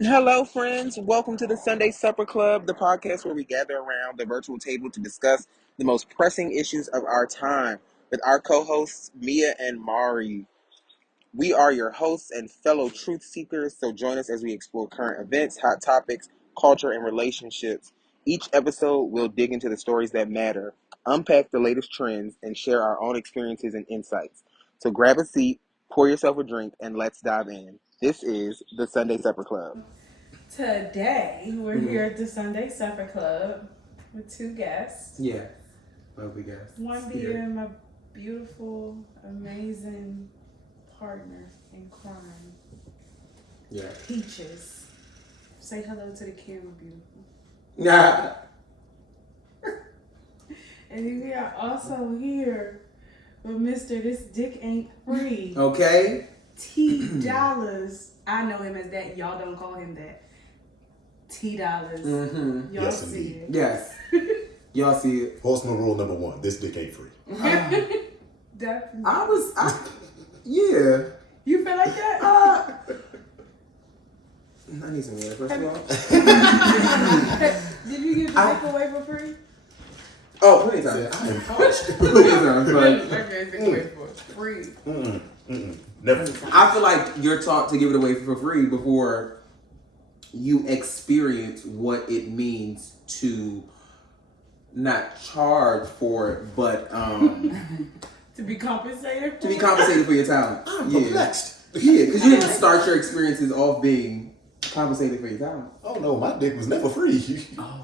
Hello, friends. Welcome to the Sunday Supper Club, the podcast where we gather around the virtual table to discuss the most pressing issues of our time with our co hosts, Mia and Mari. We are your hosts and fellow truth seekers, so join us as we explore current events, hot topics, culture, and relationships. Each episode will dig into the stories that matter, unpack the latest trends, and share our own experiences and insights. So grab a seat, pour yourself a drink, and let's dive in. This is the Sunday Supper Club. Today, we're here at the Sunday Supper Club with two guests. Yeah, lovely guests. One being my beautiful, amazing partner in crime, Yeah. Peaches. Say hello to the camera, beautiful. Nah. And then we are also here with Mr. This Dick Ain't Free. Okay. T Dollars. I know him as that. Y'all don't call him that. T Dollars. Mm-hmm. Y'all Yes, see indeed. it. Yes. Y'all see it. Horseman rule number 1: this dick ain't free. Definitely. Yeah. You feel like that? I need some water, first of all. Did you give the dick away for free? Oh, plenty of I times. am parched. Plenty of times, but Free. Never. I feel like you're taught to give it away for free before you experience what it means to not charge for it, but To be compensated? to be compensated for your talent. I'm Yeah. perplexed. Yeah, because you didn't start your experiences off being compensated for your talent. Oh no, my dick was never free. Oh.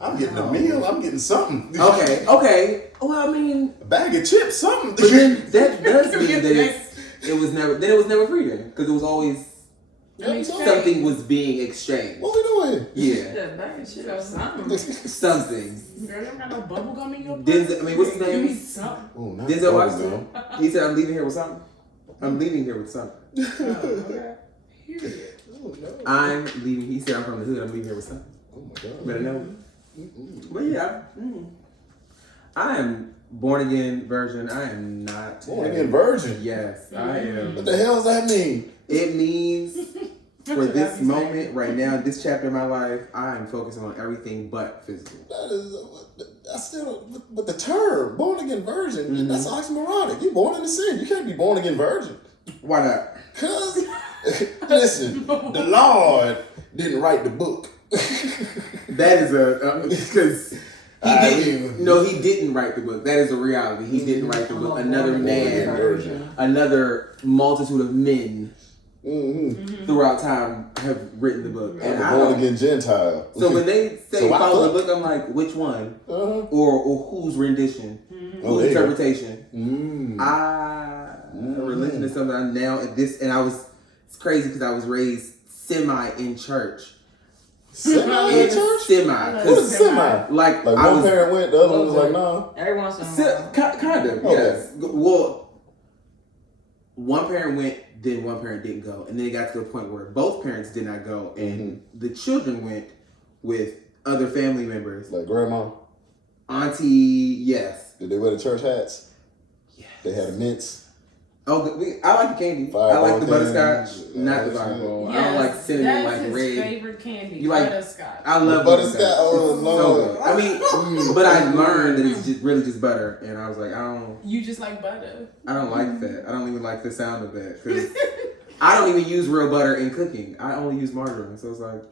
I'm getting a meal. I'm getting something. Okay. Well, I mean, A bag of chips, something. but then that does mean that it was never free then, because it was always something was being exchanged. What we doing? Yeah, something. Girl, you don't got no bubble gum in your Denzel, I mean, what's his Give me name? something. Oh, not Denzel bubblegum. Washington. He said, "I'm leaving here with something. I'm leaving here with something. Okay. Period. Oh no. I'm leaving." He said, "I'm from the hood. I'm leaving here with something." Oh my god. Better know. Mm-mm. But yeah, I am born again virgin. I am not Born again virgin. Yes, I am. What the hell does that mean? It means for this That's moment right now, this chapter of my life, I am focusing on everything but physical. That is, I still, but the term born again virgin, Mhm. that's oxymoronic. You born in the sin. You can't be born again virgin. Why not? Cause listen, the Lord didn't write the book. That is because I he didn't write the book. That is a reality. He didn't write the book. Another man, Virgin. another multitude of men Mm-hmm. throughout time have written the book. And I'm a born again Gentile. So when they say So I follow the thought- book, I'm like, which one? Uh-huh. Or whose rendition? Oh, Whose there you go. interpretation? Mm. Religion is something I now at this, and it's crazy because I was raised semi in church. Semi in church? Semi. What is semi? Like Like I one was, parent went, the other one was like, nah. Every once in a while. kind of, Okay. yes. Well, one parent went, then one parent didn't go, and then it got to the point where both parents did not go, and the children went with other family members. Like grandma. Auntie, yes. Did they wear the church hats? Yes. They had a mints. Oh, I like the candy. Fireball I like the candy. butterscotch, not the fireball. I don't like cinnamon that's like his red. favorite candy. You like- butterscotch. I love Butterscotch. butterscotch. Oh, It's Lord. so good. I mean, but I learned that it's just really just butter, and I was like, You just like butter. I don't like that. I don't even like the sound of that because I don't even use real butter in cooking. I only use margarine, so it's like,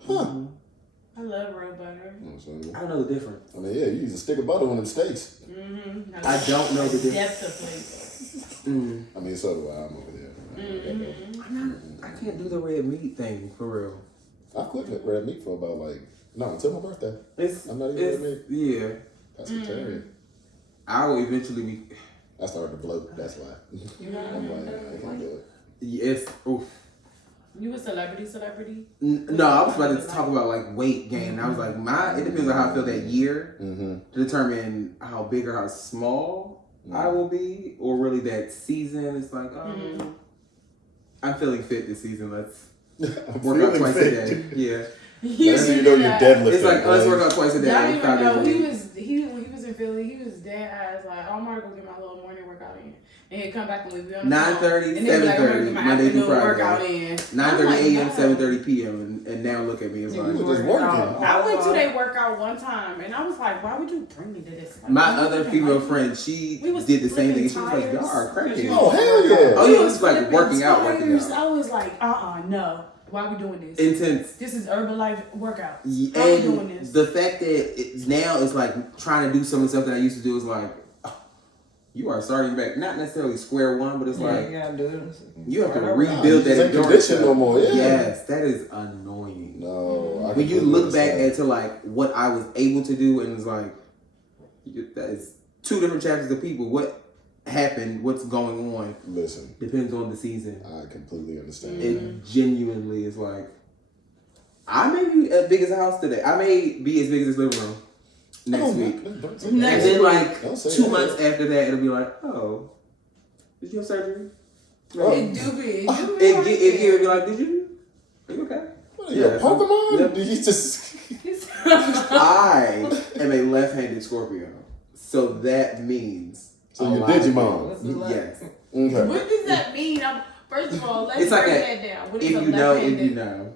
I love real butter. I don't know the difference. I mean, yeah, you use a stick of butter on them steaks. Mm-hmm. I don't know the difference. Depth of flavor. I mean, so do I. I'm over there. I can't do the red meat thing for real. I quit red meat for about until my birthday. It's I'm not even red meat. Yeah, That's vegetarian. I will eventually be. I started to bloat. That's why. I'm like, I can't do it. Yes. Oof. You a celebrity? No, I was about to talk about like weight gain. And I was like, it depends on how I feel that year Mm-hmm. to determine how big or how small I will be, or really that season. It's like, I'm feeling fit this season. Let's work out twice a day. Yeah, That's you know you're deadlifting. it's like let's work out twice a day. Y'all even 5 days know a he week. was when he was in Philly. He was dead ass like, oh, I'm gonna go get my little morning workout in. and he'd come back and we'd be on the 9:30, and they'd be like, 7:30, Monday through workout Friday. in. 9:30 a.m., 7:30 p.m. And now look at me. It's like, just working. I went to their workout one time, and I was like, why would you bring me to this? Like, my other female friend, she did the same thing. She was like, y'all are crazy. Oh, hell yeah. Oh, yeah, it was like working out. I was like, no. Why are we doing this? Intense. This is Herbalife workout. Yeah, why are we doing this? The fact that now it's like trying to do some of the stuff that I used to do is like, you are starting back, not necessarily square one, but it's like you gotta do it. You have to rebuild that endurance. No more. Yeah. Yes, that is annoying. No, when you look back at like what I was able to do, and it's like that is two different chapters of people. What happened? What's going on? Listen, depends on the season. I completely understand. It genuinely is like I may be as big as a house today. I may be as big as this living room next week. And then like 2 months after that, it'll be like, oh, did you have surgery? Oh. It do be. It be like, did you? Are you okay? What are you, a Pokemon? Yep. Did you just... I am a left-handed Scorpio. So that means... So you're Digimon. Yes. Okay. What does that mean? First of all, let's break that down. What is if a you know, left-handed? if you know.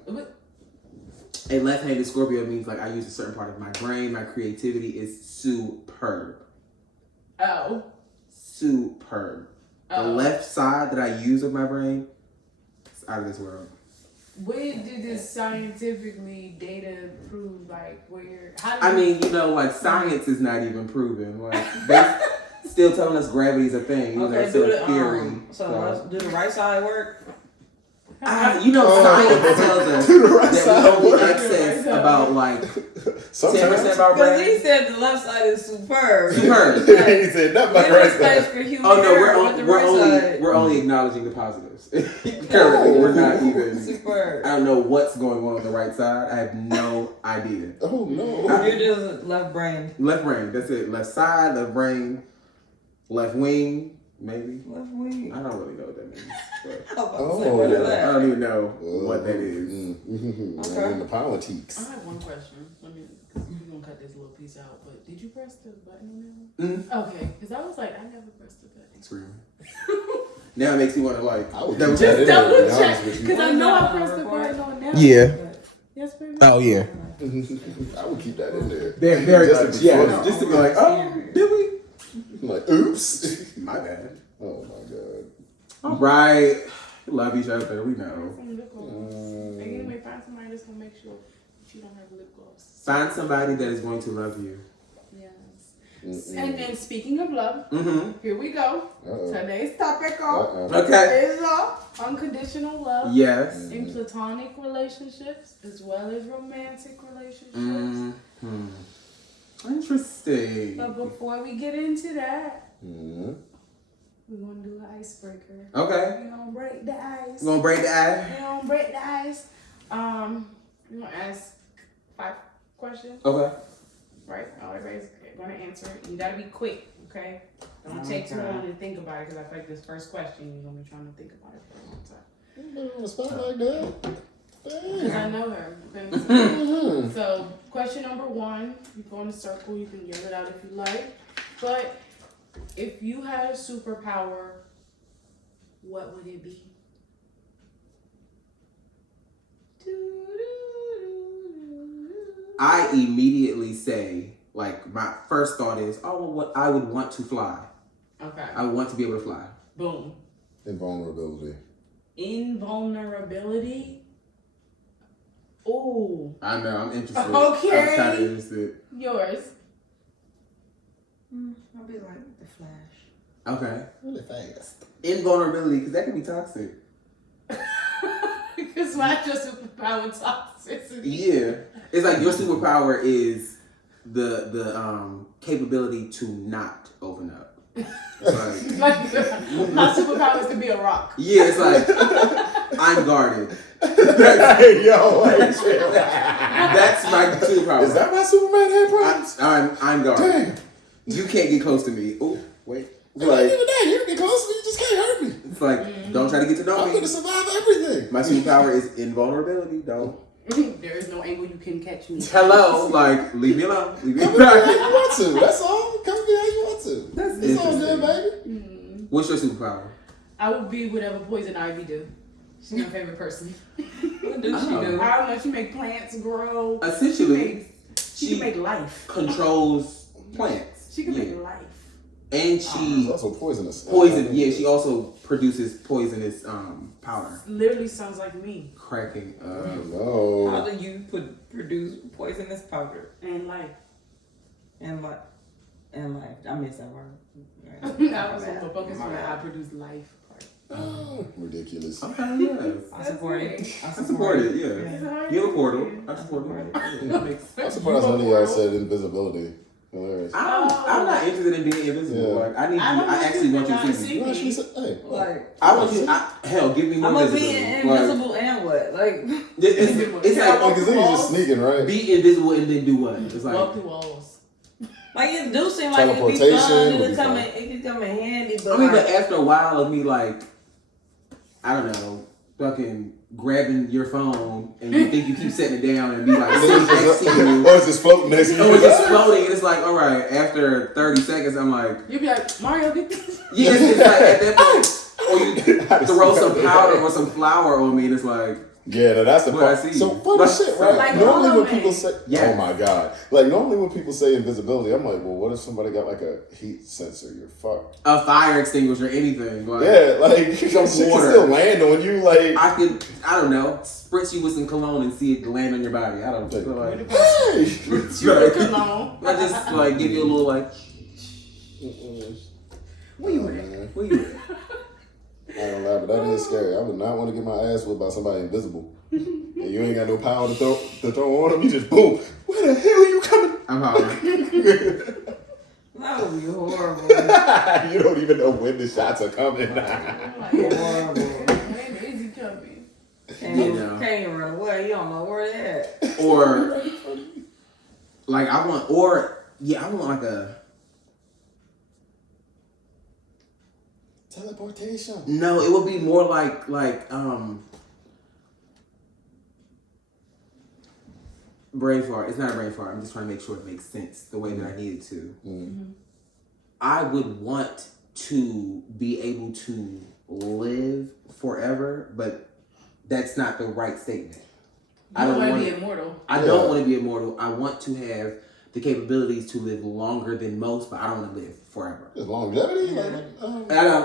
A left-handed Scorpio means like I use a certain part of my brain. My creativity is superb. Oh. Superb. The left side that I use of my brain is out of this world. Where did this scientifically data prove? Like where? I mean, you know, like science is not even proven. Like they still telling us gravity is a thing. You know, so it's theory. So do the right side work? You know, science tells us that we only access about like 10% of our brain. Because he said the left side is superb. Superb. He said nothing about the right side. For human Oh no, we're we're only acknowledging the positives. Currently, we're not even. Superb. I don't know what's going on the right side. I have no idea. Oh no. You're just left brain. Left brain. That's it. Left side, left brain, left wing. Maybe. Left wing. I don't really know what that means. But I don't even know what that is. Okay. In the politics. I have one question. We're gonna cut this little piece out. But did you press the button on that one? Okay, because I was like, I never pressed the button. Screaming. Now it makes me want to like. Just double check because I know I pressed the button on that. Yeah. Yes, baby. Oh yeah. I would keep that in there. Very just much. to be funny. Just to be like, oh, did we? Like, oops. My bad. Oh my god. All right. Love each other. We know. Anyway, find somebody that's gonna make sure that you don't have lip gloss. Find somebody that is going to love you. Yes. And then speaking of love, here we go. Today's topic is unconditional love. Yes. In platonic relationships as well as romantic relationships. Interesting. But before we get into that, we're gonna do an icebreaker. Okay. We're gonna break the ice. We're gonna break the ice. We're gonna break the ice. We're gonna ask 5 questions. Okay. Right? Everybody's gonna answer it. You gotta be quick, okay? Don't take too long to think about it because I feel like this first question you're gonna be trying to think about it for a long time. You on the spot like that? Because I know her. So, question number 1, you go in a circle, you can yell it out if you like. But if you had a superpower, what would it be? I immediately say, like, my first thought is, what I would want to fly. Okay. I would want to be able to fly. Boom. Invulnerability. Invulnerability? Oh. I know, I'm interested. Okay. I'm kind of interested. Yours. I'll be like the Flash. Okay. Really fast. Invulnerability, because that can be toxic. Because why your superpower toxicity? Yeah. It's like your superpower is the capability to not open up. Like, my superpower is to be a rock. Yeah, it's like I'm guarded. Hey, yo, chill. That's my superpower. Is that my Superman head problems? I'm guarded. Damn. You can't get close to me. Oh, wait. Like, even that, you can get close to me, you just can't hurt me. It's like, don't try to get to know I'm me. gonna survive everything. My superpower is invulnerability. Don't. There is no angle you can catch me. Hello, like, leave me alone. Leave me Come here how you want to. That's all. Come here how you want to. That's it's all good, baby. What's your superpower? I would be whatever Poison Ivy do. She's my favorite person. What does she do? I don't know. She make plants grow. Essentially, she can make life. Controls plants. She can make life. And she also poisonous. Yeah, she also produces poisonous powder. Literally sounds like me. Cracking. No. How do you produce poisonous powder? And life. And life. I missed that word. I was on the focus on the I produce life part. Ridiculous. Okay, yes. I support it. I support it, yeah. You have a portal. I support it. I'm surprised none of y'all said invisibility. Hilarious. I'm not interested in being invisible. Like I actually want you to see me. No, she said, hey, Like, I want you. Hell, give me more. I'm gonna be visibility. invisible and what? Like, it's like because then you're just sneaking, right? be invisible and then do what? It's like walk through walls. like it do seem like it'd be fun. It could come in handy, but I mean, but after a while of me, like, I don't know, fucking grabbing your phone and you think you keep setting it down and be like, sitting next to you. Or it's just floating next to you. Or it's just floating and it's like, all right, after 30 seconds, I'm like, You'd be like, Mario, get this. yeah, it's like at that point, or you throw some powder or some flour on me and it's like, yeah, no, that's the What I part. see. So funny shit, right? Like normally when Hollow people Man. say, Yes. oh my god, like normally when people say invisibility, I'm like, well, what if somebody got like a heat sensor? You're fucked. a fire extinguisher, anything. Like, Yeah, like some shit can water. still land on you, like. I don't know, spritz you with some cologne and see it land on your body. I don't know. Like, Hey. You're cologne. I just like give you a little like, Where you Oh, at? man. where you at? I don't lie, but that is scary. I would not want to get my ass whipped by somebody invisible. And you ain't got no power to throw on them. You just boom. Where the hell you coming? I'm hollering. that would be horrible. You don't even know when the shots are coming. Horrible. When is he coming? Can't even run away. You don't know where they at. Or like I want like a Teleportation. no. It would be more like brain fart. It's not a brain fart. I'm just trying to make sure it makes sense the way that I need it to. Mm-hmm. I would want to be able to live forever, but that's not the right statement. I don't want to be immortal. I don't want to be immortal. I want to have the capabilities to live longer than most, but I don't want to live forever. Just longevity? Yeah.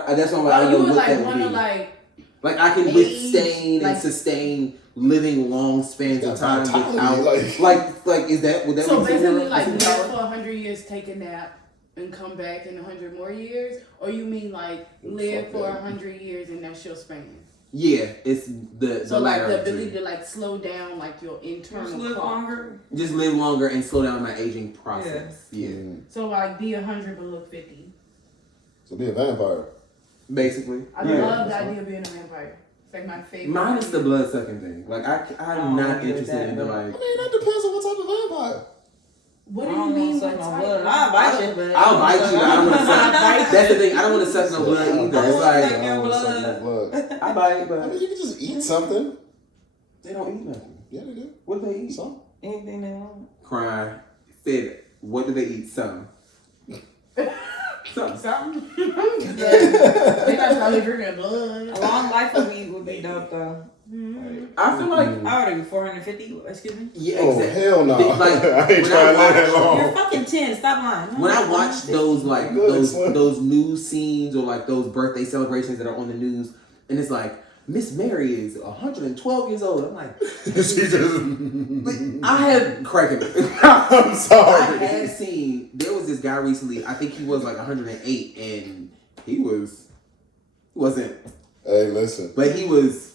And that's why I You don't would know what that like would want be. to Like I can age, withstand like- and sustain living long spans of time vitality, without like is that would that so be basically like considered live a for superpower? 100 years, take a nap, and come back in 100 more years, or you mean like live for 100 years and that's your span? Yeah, it's the So like latter. the of the ability two. to like slow down like your internal Just live clock. longer. Just live longer and slow down my aging process. Yeah. So like be 100 but look 50. So be a vampire. Basically. I Yeah. love the idea of being a vampire. It's like my favorite. Mine is the blood sucking thing. Like I'm not interested in the I like. mean, that depends on what type of vampire. What I do you don't mean? suck What no type? blood. I'll bite you, but I'll bite you, but I don't want to suck. Bite That's the thing. I don't want to suck no blood either. It's I like don't I don't wanna suck blood. no blood. I bite, I mean, but you can just eat something. they don't eat nothing. Yeah, they do. What do they eat? Some. anything they want. Crying. Said, what do they eat? Some. Some. Something. They not probably drinking blood. A long life of me would be dope though. I feel like How old are you? 450? Excuse me. yeah, Oh, exactly. hell no. Like, I ain't when trying to live that You're long. fucking 10. Stop lying. When I watch those like Good, Slim. those news scenes or like those birthday celebrations that are on the news, and it's like Miss Mary is 112 years old. I'm like, She just. I had cracking. I'm I sorry. had seen there was this guy recently. I think he was like 108, and he wasn't, Hey, listen. but he was.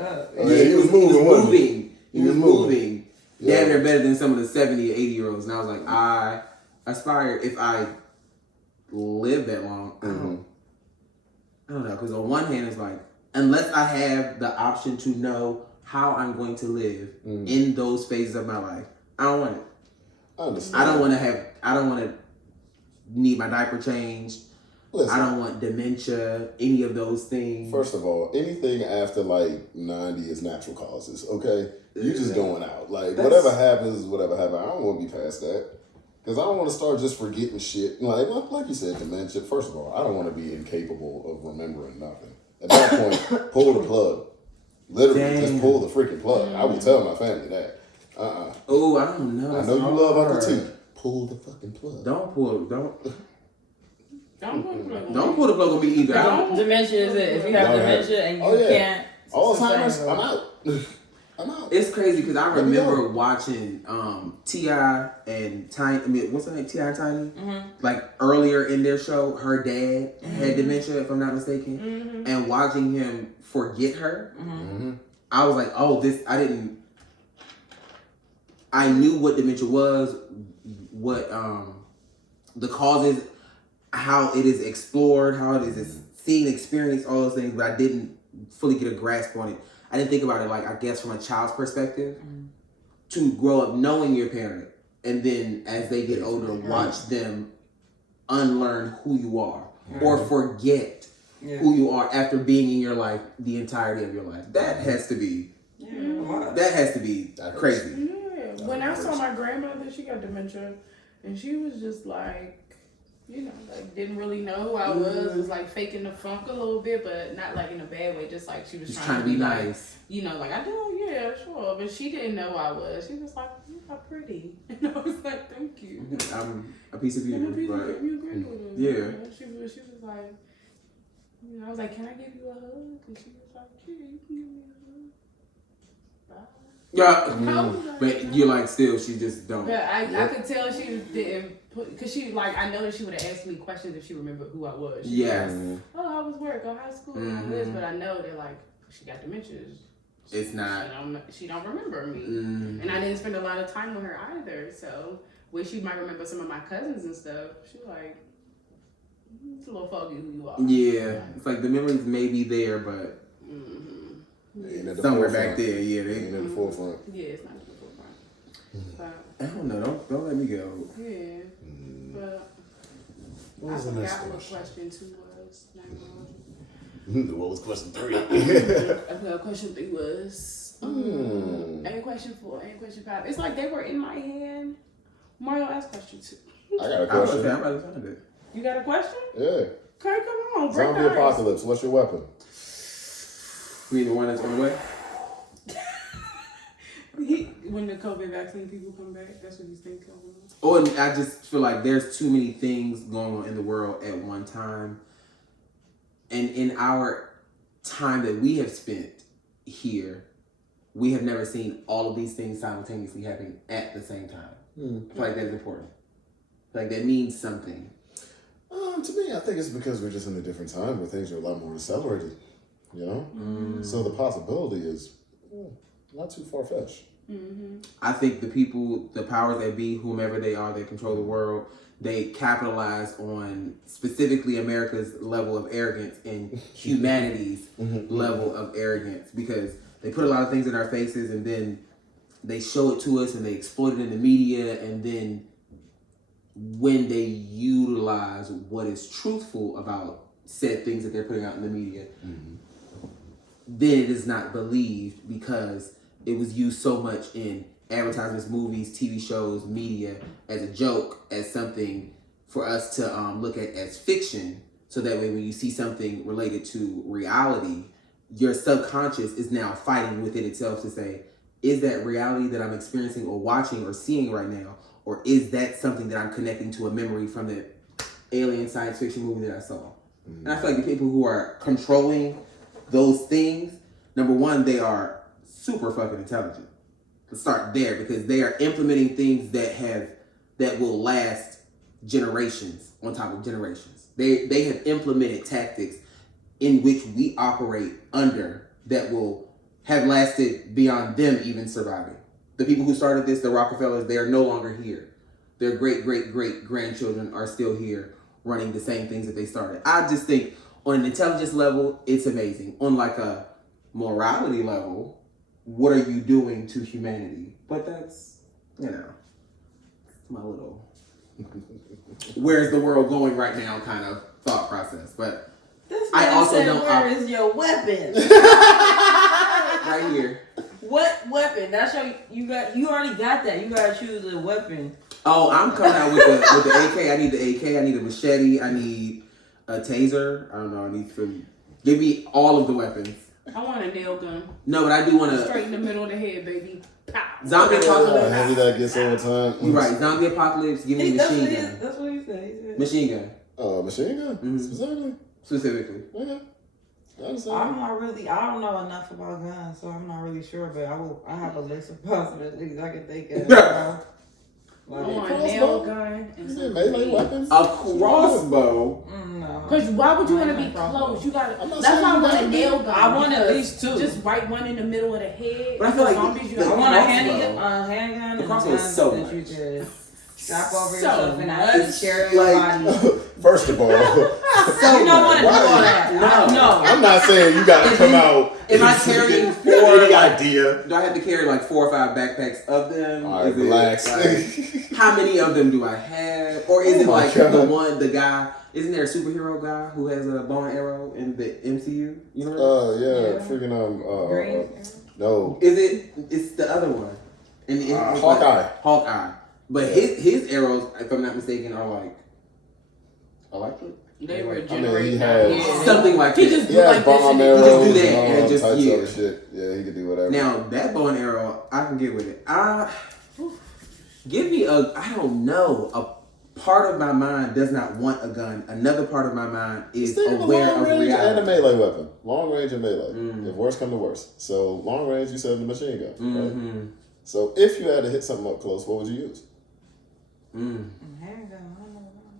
Oh, yeah, he was moving, wasn't he? He was moving. Yeah. Damn near better than some of the 70 or 80-year-olds. And I was like, I aspire if I live that long. I don't know. Because on one hand, it's like, unless I have the option to know how I'm going to live in those phases of my life, I don't want it. I understand. I don't want to need my diaper changed. Listen, I don't want dementia, any of those things. first of all, anything after like 90 is natural causes, okay? You just going out. Like, That's- whatever happens, whatever happens. I don't want to be past that. Because I don't want to start just forgetting shit. Like you said, dementia. First of all, I don't want to be incapable of remembering nothing. At that point, pull the plug. Literally, just pull the freaking plug. I will tell my family that. Oh, I don't know. I know you love Uncle T. Pull the fucking plug. Don't pull the plug Don't on me either. Dementia is it. If you have dementia and you can't. Alzheimer's, I'm out. I'm out. It's crazy because I remember watching T.I. and Tiny. I mean, what's her name? T.I. and Tiny. Mm-hmm. Like earlier in their show, her dad had dementia, if I'm not mistaken, and watching him forget her. Mm-hmm. I was like, oh, I knew what dementia was, what the causes, how it is explored, how it is seen, experienced, all those things, but I didn't fully get a grasp on it. I didn't think about it, like, I guess from a child's perspective, to grow up knowing your parent, and then as they get older, watch them unlearn who you are, or forget who you are after being in your life the entirety of your life. That has to be, crazy. Yeah. When I saw my grandmother, she got dementia, and she was just like, like didn't really know who I was like faking the funk a little bit, but not like in a bad way, just like she was trying to be nice. Like I do, yeah, sure. But she didn't know who I was. She was like, you are pretty. And I was like, thank you. I'm a piece of you. I'm a piece of your granddaughter. Yeah. She was like, I was like, can I give you a hug? And she was like, yeah, you can give me a hug. Bye. Yeah, but you're like still, she just don't. But I could tell she didn't because she I know that she would have asked me questions if she remembered who I was. Yes. Oh, how was work? Oh, how's school? This, but I know that like she got dementia. It's not. She don't remember me, and I didn't spend a lot of time with her either. So where she might remember some of my cousins and stuff, she like it's a little foggy who you are. Yeah, it's like the memories may be there, but. Somewhere back there, they ain't at the forefront. Yeah, it's not at the forefront. But, I don't know. Don't let me go. Yeah, but what was I the next forgot question? what question 2 was. What was question 3? I forgot question 3 was. And question 4 and question 5. It's like they were in my hand. Mario asked question 2. I got a question. I'm about to find it. You got a question? Yeah. Okay, come on. Zombie apocalypse. What's your weapon? You mean the one that's on the way? When the COVID vaccine people come back, that's what he's thinking. Oh, and I just feel like there's too many things going on in the world at one time. And in our time that we have spent here, we have never seen all of these things simultaneously happening at the same time. I feel like that is important. Like that means something. To me, I think it's because we're just in a different time where things are a lot more accelerated. So the possibility is not too far-fetched. I think the people, the powers that be, whomever they are that control the world, they capitalize on specifically America's level of arrogance and humanity's level of arrogance, because they put a lot of things in our faces and then they show it to us and they exploit it in the media, and then when they utilize what is truthful about said things that they're putting out in the media, then it is not believed because it was used so much in advertisements, movies, TV shows, media as a joke, as something for us to look at as fiction. So that way when you see something related to reality, your subconscious is now fighting within itself to say, is that reality that I'm experiencing or watching or seeing right now? Or is that something that I'm connecting to a memory from the alien science fiction movie that I saw? And I feel like the people who are controlling those things, number one, they are super fucking intelligent. Let's start there, because they are implementing things that will last generations on top of generations. They have implemented tactics in which we operate under that will have lasted beyond them even surviving. The people who started this, the Rockefellers, they are no longer here. Their great-great-great-grandchildren are still here running the same things that they started. I just think on an intelligence level, it's amazing. On like a morality level, what are you doing to humanity? But that's, my little where's the world going right now kind of thought process. But I also don't. Where is your weapon? Right here. What weapon? That's you already got that. You gotta choose a weapon. Oh, I'm coming out with the AK. I need the AK. I need a machete. I need a taser. I don't know. I need to give me all of the weapons. I want a nail gun. No, but I do want to straight in the middle of the head, baby. Pow. Zombie apocalypse. Heavy that gets over time. You're right. Zombie apocalypse. Give me a machine gun. That's what he said. Machine gun. Machine gun? Mm-hmm. Specifically. I'm not really. I don't know enough about guns, so I'm not really sure. But I have a list of possibilities I can think of. I want a nail gun and some melee weapons. A crossbow. No. Because why would you want to be close? You got. That's why I want a nail gun. I want at least two. Just right one in the middle of the head. But I feel like zombies. I want a handgun. The crossbow is so that you could strap over So yourself and have to carry your body. First of all, You don't want to do all that. No. I'm not saying you got to come out. Am I carrying any idea? Do I have to carry like 4 or 5 backpacks of them? All right, relax. How many of them do I have? Or is it like the guy? Isn't there a superhero guy who has a bow and arrow in the MCU? You know? Freaking Green. No. It's the other one. And Hawkeye. Hawkeye. But his arrows, if I'm not mistaken, are like electric. They were he generating has something like he that. just He do has like this bomb and arrows He just do that and all and just types yeah. of shit. Yeah, he can do whatever. Now that bow and arrow, I can get with it. Give me I don't know. A part of my mind does not want a gun. Another part of my mind is aware of reality. And a melee weapon. Long range and melee. If worse come to worse. So long range, you said the machine gun. Mm-hmm. Right? So if you had to hit something up close, what would you use? Handgun.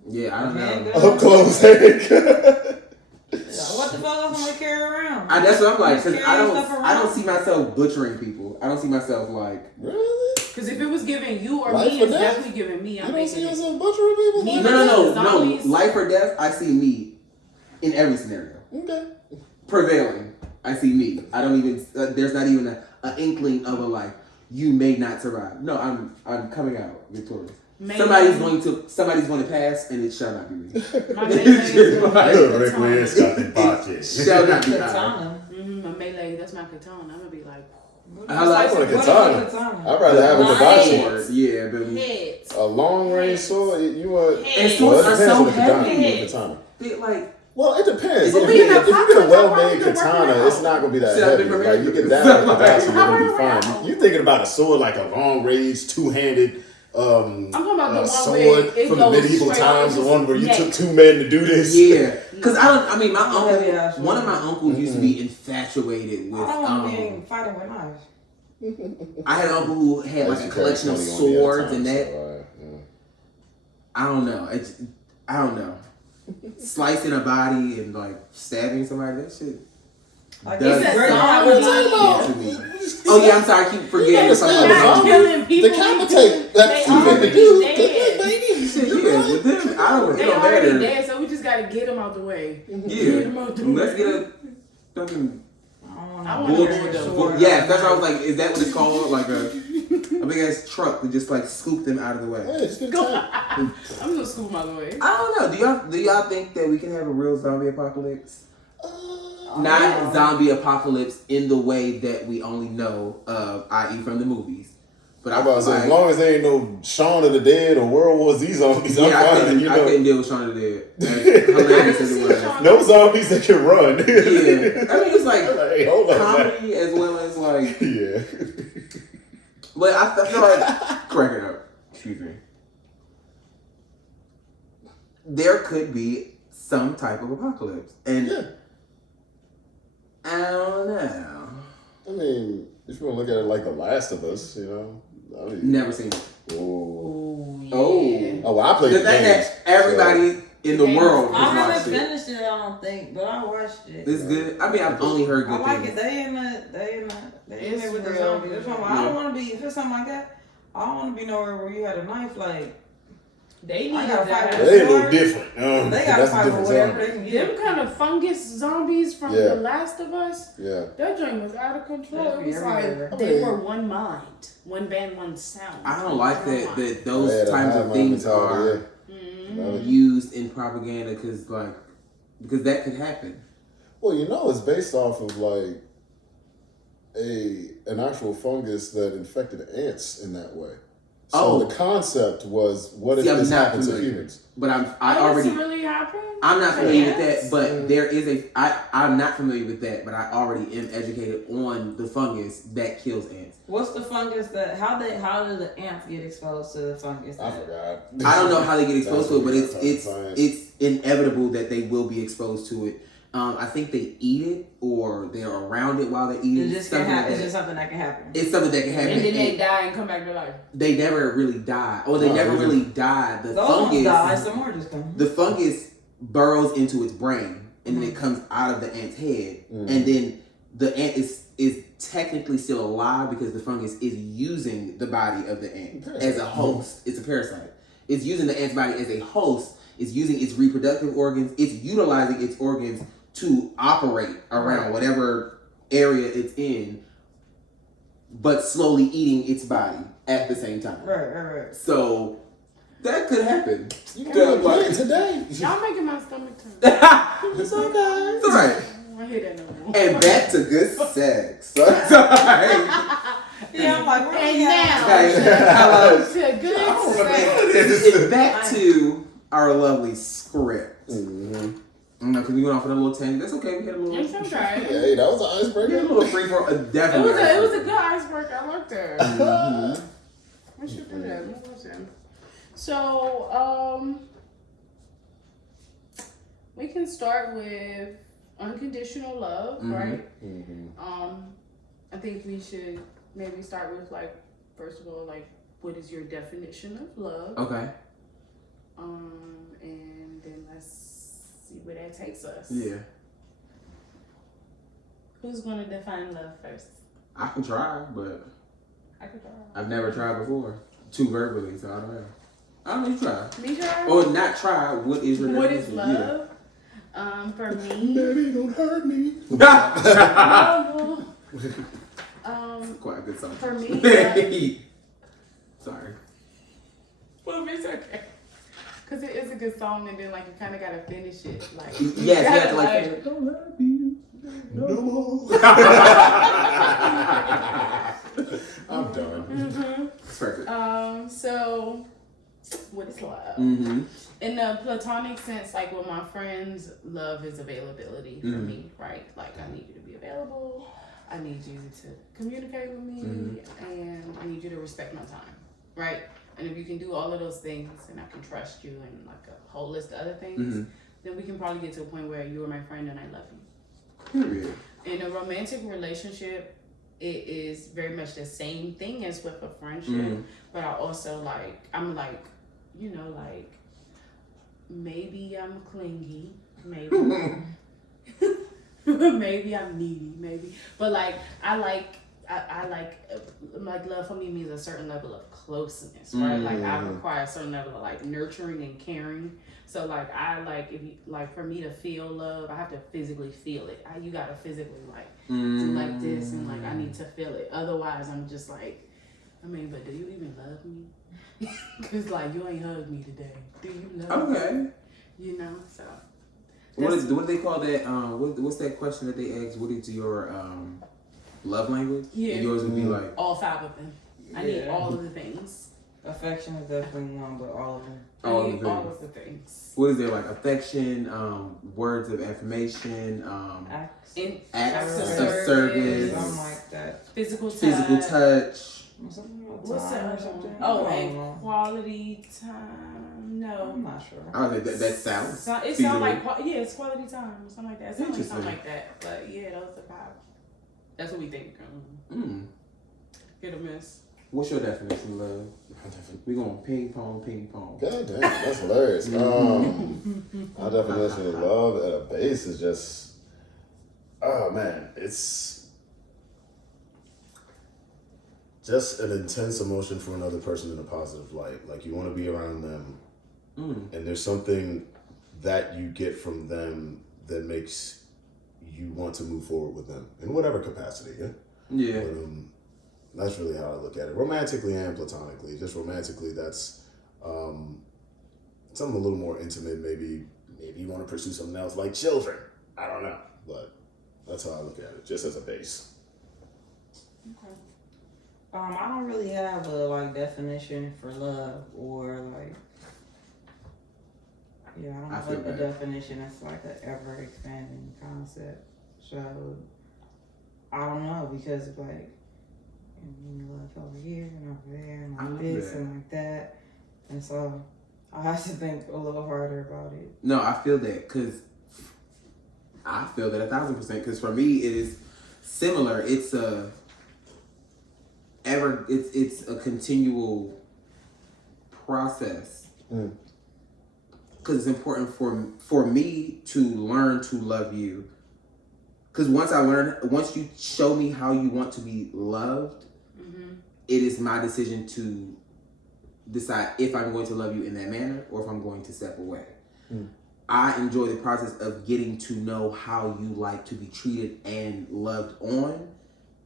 Yeah, I don't know. Up close handgun. What the fuck else am I carry around? That's what I'm like, because Just I carrying stuff don't around? see myself butchering people. I don't see myself like Really? Because if it was giving you or Life me, or it's death? definitely giving me. You I'm don't see making it. yourself butchering people? Me, Like no. Zombies. Life or death. I see me in every scenario. Okay. Prevailing. I see me. I don't even. There's not even an inkling of a like. You may not survive. No, I'm coming out victorious. Somebody's going to pass, and it shall not be me. My melee is Shall not be I. Katana. my melee. That's my katana. I'm gonna be like. I like a What is katana. a katana? I'd rather have a Heads. Dikc. Yeah, but Heads. A long range sword, you want. And swords Well, it are depends so on the katana. heavy. You want a katana. they like. Well, it depends. Well, If being you a get a apocalypse, well-made I'm working katana, out. it's not gonna be that Shit, I've heavy. been Like you working get out. down with the Dikc, you're I'm gonna be working fine. out. You thinking about a sword like a long range, two-handed I'm talking about the one sword where it from the goes medieval straight times, over the one where you neck. took 2 men to do this. Yeah, because I mean, my uncle. yeah, sure. One of my uncles used to be infatuated with. I don't want to be fighting with knives. I had an uncle who had like a collection of swords and that. I don't know. I don't know. Slicing a body and like stabbing somebody, that shit. Like does it's a something zombie. to me. Oh yeah, I'm sorry. I keep forgetting something Not about killing people. Decapitate. They That's already dead. Yeah, with them, I don't. It They don't already matter. dead, so we just gotta get them out the way. Yeah, let's get a fucking. I want to get a sword. Yeah, that's what I was like. Is that what it's called? Like a big ass truck to just like scoop them out of the way. Yeah, just get a tank. I'm gonna scoop them out of the way. I don't know. Do y'all think that we can have a real zombie apocalypse? Not zombie apocalypse in the way that we only know of, i.e. from the movies. But I'm about to say, as long as there ain't no Shaun of the Dead or World War Z zombies, I'm fine. I couldn't deal with Shaun of the Dead. As hilarious as it was. No zombies that can run. Yeah, I mean it's like Hey, hold on, comedy as well as like. Yeah. But I feel like crack it up. Excuse me. There could be some type of apocalypse, and I don't know. I mean, if you want to look at it like The Last of Us, you know. I mean, Never seen it. Oh. Oh, Well, I played the the thing games. that everybody in the world I has haven't watched it. finished it, I don't think, but I watched it. It's good. I mean, I've only heard I good like things. it. They in It's there with the real zombies. good. That's why I'm like, I don't want to be, if it's something like that, I don't want to be nowhere where you had a knife, like, They need I gotta fight that. with They a little different. they got to That's a fight with different whatever zombie. they can get. Them kind of fungus zombies from Yeah. The Last of Us. Yeah. That joint was out of control. That'd It be was everywhere. like they were one mind, one band, one sound. I don't like that Yeah, those the types hive of mind things mentality, are Mm-hmm. used in propaganda because that could happen. Well, you know, it's based off of like an actual fungus that infected ants in that way. So the concept was, what if this happens to humans? But I Does already it really happen? I'm not familiar with that, but there is I'm not familiar with that, but I already am educated on the fungus that kills ants. What's the fungus that? How do the ants get exposed to the fungus? I forgot. I don't know how they get exposed to it, but it's inevitable that they will be exposed to it. I think they eat it or they're around it while they eat it. It just can happen. It's just something that can happen. It's something that can happen. And then they die and come back to life. They never really die. Or they never really die. The fungus die, some more just come. The fungus burrows into its brain and then it comes out of the ant's head. And then the ant is technically still alive because the fungus is using the body of the ant as a host. It's a parasite. It's using the ant's body as a host. It's using its reproductive organs. It's utilizing its organs to operate around whatever area it's in, but slowly eating its body at the same time. Right. So that could happen. You can play it today. Y'all making my stomach turn. It's okay. It's alright. I hear that no more. And back to good sex. Sorry. Yeah, I'm like, and now to good sex. It's back to our lovely script. Because we went off on a little tangent. That's okay. We had a little. It's okay. Hey, that was an icebreaker. We had a little free for definitely. It was a good icebreaker. I liked it. We should do that. So, we can start with unconditional love, right? I think we should maybe start with first of all, what is your definition of love? Okay. And then let's see where that takes us. Yeah. Who's gonna define love first? I can try, but I can try. I've never tried before. Too verbally, so I don't know. I don't know. You try. Me try? Or not try. What is your definition? What is love? For me. Daddy, don't hurt me. Quite a good song. For me. Sorry. Well, it's okay. Because it is a good song, and then you kind of gotta finish it. Yes, you have to finish it. Don't hurt me. No more. I'm done. Perfect. So what is love? In the platonic sense, with my friends, love is availability for me, right? I need you to be available. I need you to communicate with me, and I need you to respect my time, right? And if you can do all of those things, and I can trust you, and a whole list of other things, then we can probably get to a point where you are my friend and I love you. Period. In a romantic relationship, it is very much the same thing as with a friendship, but I also maybe I'm clingy, maybe. Maybe I'm needy, maybe. But I like love for me means a certain level of closeness, right? I require a certain level of nurturing and caring. So if you for me to feel love, I have to physically feel it. You gotta physically do this, and I need to feel it. Otherwise, I'm just but do you even love me? Because you ain't hugged me today. Do you love me? You know, so. What do they call that? What's that question that they ask? What is your love language? Yeah. And yours would be all 5 of them. I need all of the things. Affection is definitely one, but all of them. All of the things. What is there affection, words of affirmation, acts of service, something like that. Physical touch. What's that? And quality time. No, I'm not sure. I would say that sounds. It sounds it's quality time, something like that. It sounds something like that. But yeah, those are 5. That's what we think. Hit or miss. What's your definition of love? We're going ping pong. God damn, that's hilarious. My definition of love at a base is just, it's just an intense emotion for another person in a positive light. You want to be around them, and there's something that you get from them that makes you want to move forward with them in whatever capacity. Yeah. But, that's really how I look at it, romantically and platonically. Just romantically, that's something a little more intimate. Maybe you want to pursue something else, like children. I don't know, but that's how I look at it, just as a base. Okay. I don't really have a definition for love or I don't have a definition. It's like an ever expanding concept. So I don't know because love over here and over there and like this and like that, and so I have to think a little harder about it. No, I feel that because I feel that 1,000%. Because for me, it is similar. It's it's a continual process. Because it's important for me to learn to love you. Because once you show me how you want to be loved, it is my decision to decide if I'm going to love you in that manner or if I'm going to step away. I enjoy the process of getting to know how you like to be treated and loved on,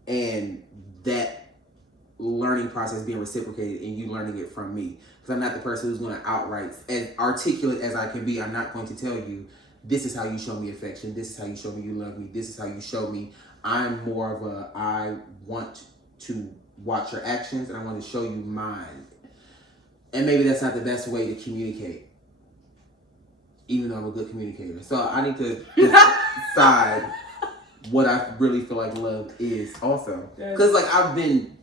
and that learning process being reciprocated and you learning it from me. Because I'm not the person who's going to outright, as articulate as I can be, I'm not going to tell you, this is how you show me affection, this is how you show me you love me, this is how you show me. I'm more of I want to watch your actions and I want to show you mine. And maybe that's not the best way to communicate, even though I'm a good communicator. So I need to decide what I really feel like love is also. Because I've been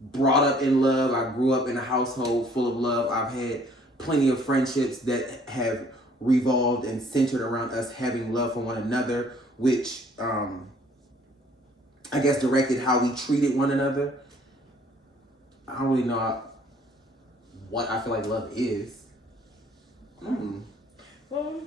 brought up in love. I grew up in a household full of love. I've had plenty of friendships that have revolved and centered around us having love for one another, which I guess directed how we treated one another. I don't really know what I feel like love is. Well,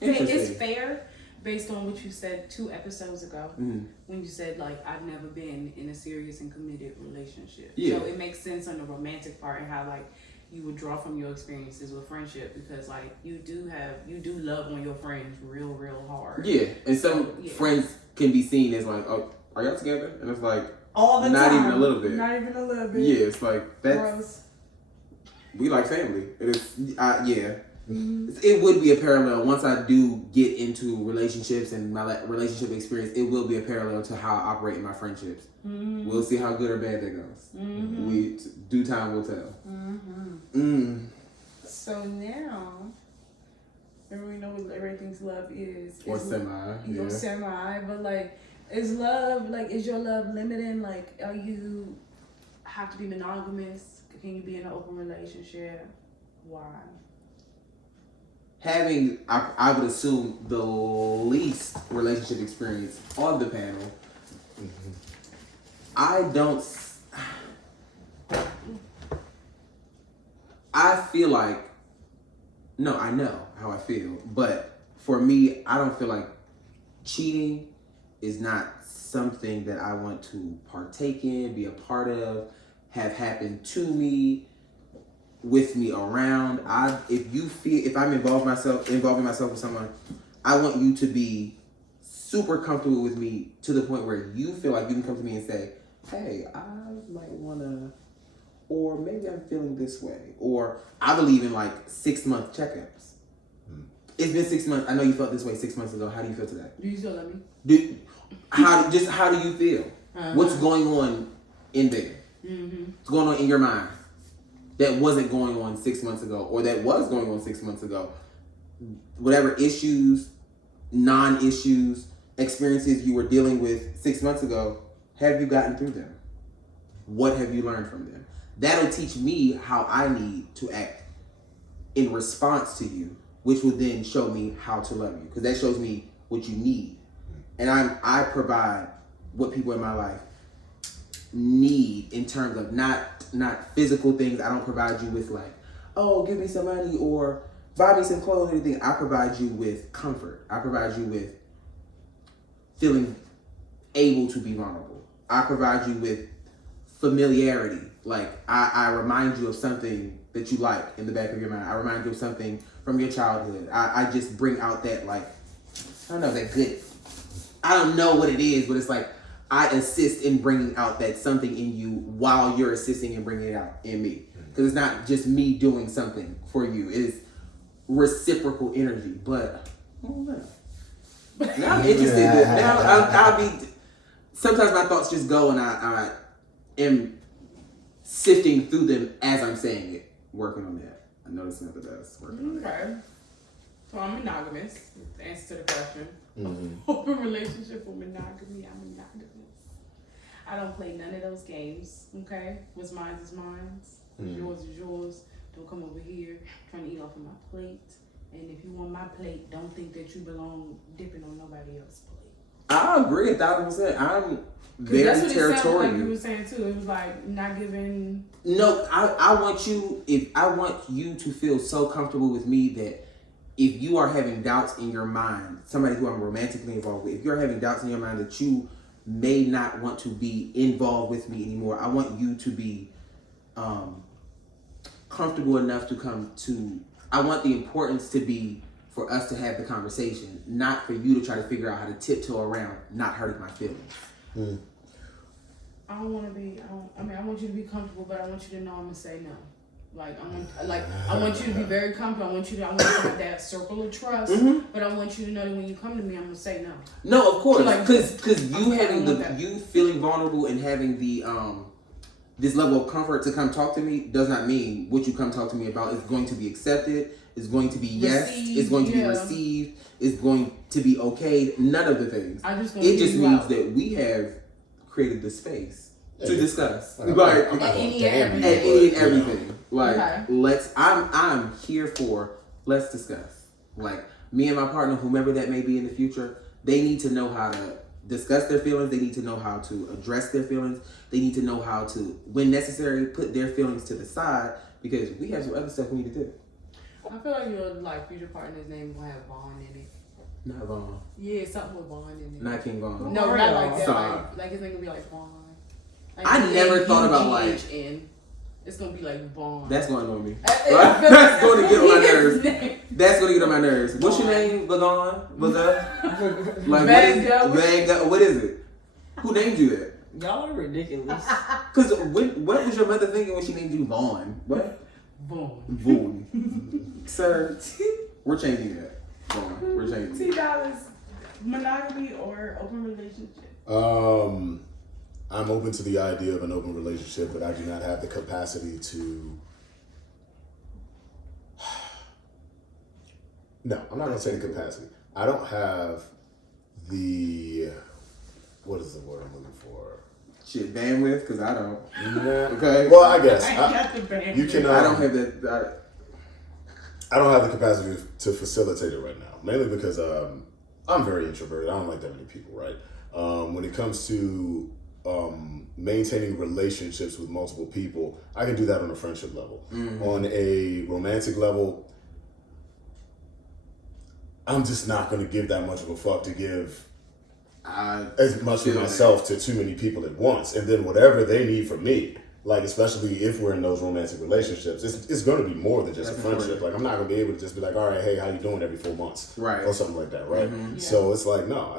it's fair based on what you said 2 episodes ago when you said I've never been in a serious and committed relationship. So it makes sense on the romantic part and how you would draw from your experiences with friendship because you do love on your friends real hard. Yeah, and some friends can be seen as oh, are y'all together? And it's all the not time. even a little bit. Not even a little bit. Yeah, it's that's gross. We like family. It is. It would be a parallel once I do get into relationships and my relationship experience. It will be a parallel to how I operate in my friendships. We'll see how good or bad that goes. Due time will tell. So now, and we know what everything's love is. Or semi. Or semi, but is love is your love limiting? Are you have to be monogamous? Can you be in an open relationship? Why? Having, I would assume, the least relationship experience on the panel, I feel no, I know how I feel, but for me, I don't feel like cheating is not something that I want to partake in, be a part of, have happen to me, with me around. If I'm involving myself with someone, I want you to be super comfortable with me to the point where you feel like you can come to me and say, hey, I might wanna, or maybe I'm feeling this way, or I believe in 6-month checkups. It's been 6 months. I know you felt this way 6 months ago. How do you feel today? Do you still love me? How do you feel? What's going on in there? What's going on in your mind that wasn't going on 6 months ago, or that was going on 6 months ago? Whatever issues, non-issues, experiences you were dealing with 6 months ago, have you gotten through them? What have you learned from them? That'll teach me how I need to act in response to you, which will then show me how to love you, because that shows me what you need. And I provide what people in my life need in terms of not physical things. I don't provide you with oh, give me some money or buy me some clothes or anything. I provide you with comfort. I provide you with feeling able to be vulnerable. I provide you with familiarity. I remind you of something that you like in the back of your mind. I remind you of something from your childhood. I just bring out that I don't know, that good. I don't know what it is, but it's I assist in bringing out that something in you while you're assisting in bringing it out in me. Because it's not just me doing something for you. It is reciprocal energy. But I don't know. Now I'm interested. Now I'll be. Sometimes my thoughts just go and I am sifting through them as I'm saying it, working on that. I know it's not the best. Working on that. Okay. So I'm monogamous. To answer to the question. Mm-hmm. Open relationship or monogamy? I'm monogamous. I don't play none of those games. Okay? What's mine is mine. Yours is yours. Don't come over here trying to eat off of my plate. And if you want my plate, don't think that you belong dipping on nobody else's plate. I agree 1,000%. I'm very that's what territorial. It sounded like you were saying too. It was like not giving. No, I want you to feel so comfortable with me that if you are having doubts in your mind, somebody who I'm romantically involved with, if you're having doubts in your mind that you may not want to be involved with me anymore, I want you to be comfortable enough to come to. I want the importance to be for us to have the conversation, not for you to try to figure out how to tiptoe around not hurting my feelings. I don't want to be. I want you to be comfortable, but I want you to know I'm gonna say no. I want you to be very comfortable. I want you to have that circle of trust. But I want you to know that when you come to me, I'm gonna say no. No, of course, because Okay, you feeling vulnerable and having the this level of comfort to come talk to me does not mean what you come talk to me about is going to be accepted. Is going to be yes. It's going to be received. It's going to be okay. None of the things. It just means that we have created the space to discuss. Like any and everything. Like I'm here for let's discuss. Like me and my partner, whomever that may be in the future, they need to know how to discuss their feelings. They need to know how to address their feelings. They need to know how to, when necessary, put their feelings to the side because we have some other stuff we need to do. I feel like your future partner's name will have Vaughn in it. Not Vaughn. Yeah, something with Vaughn in it. Not King Vaughn. No, not like that. Stop. Like his name will be like Vaughn. Like I never thought about like. It's gonna be like Vaughn. That's going to annoy me. That's going to get on my nerves. That's going to get on my nerves. What's your name? Vagon? Vagon? Like what is it? Who named you that? Y'all are ridiculous. Because what was your mother thinking when she named you Vaughn? What? Vaughn. Sir, we're changing that. Vaughn. We're changing $2. Monogamy or open relationship? I'm open to the idea of an open relationship, but I do not have the capacity to. No, I'm not going to say the capacity. I don't have the. What is the word I'm looking for? Shit, bandwidth, because I don't. Nah. Okay. Well, I guess. I got the bandwidth. You can. I don't have that. I don't have the capacity to facilitate it right now, mainly because I'm very introverted. I don't like that many people, right? When it comes to maintaining relationships with multiple people, I can do that on a friendship level. On a romantic level, I'm just not going to give that much of a fuck to give as much of myself to too many people at once. And then whatever they need from me, like especially if we're in those romantic relationships, it's going to be more than just a friendship. Like I'm not going to be able to just be like, all right, hey, how you doing every 4 months? Right. Or something like that, right? Mm-hmm. Yeah. So it's like, no,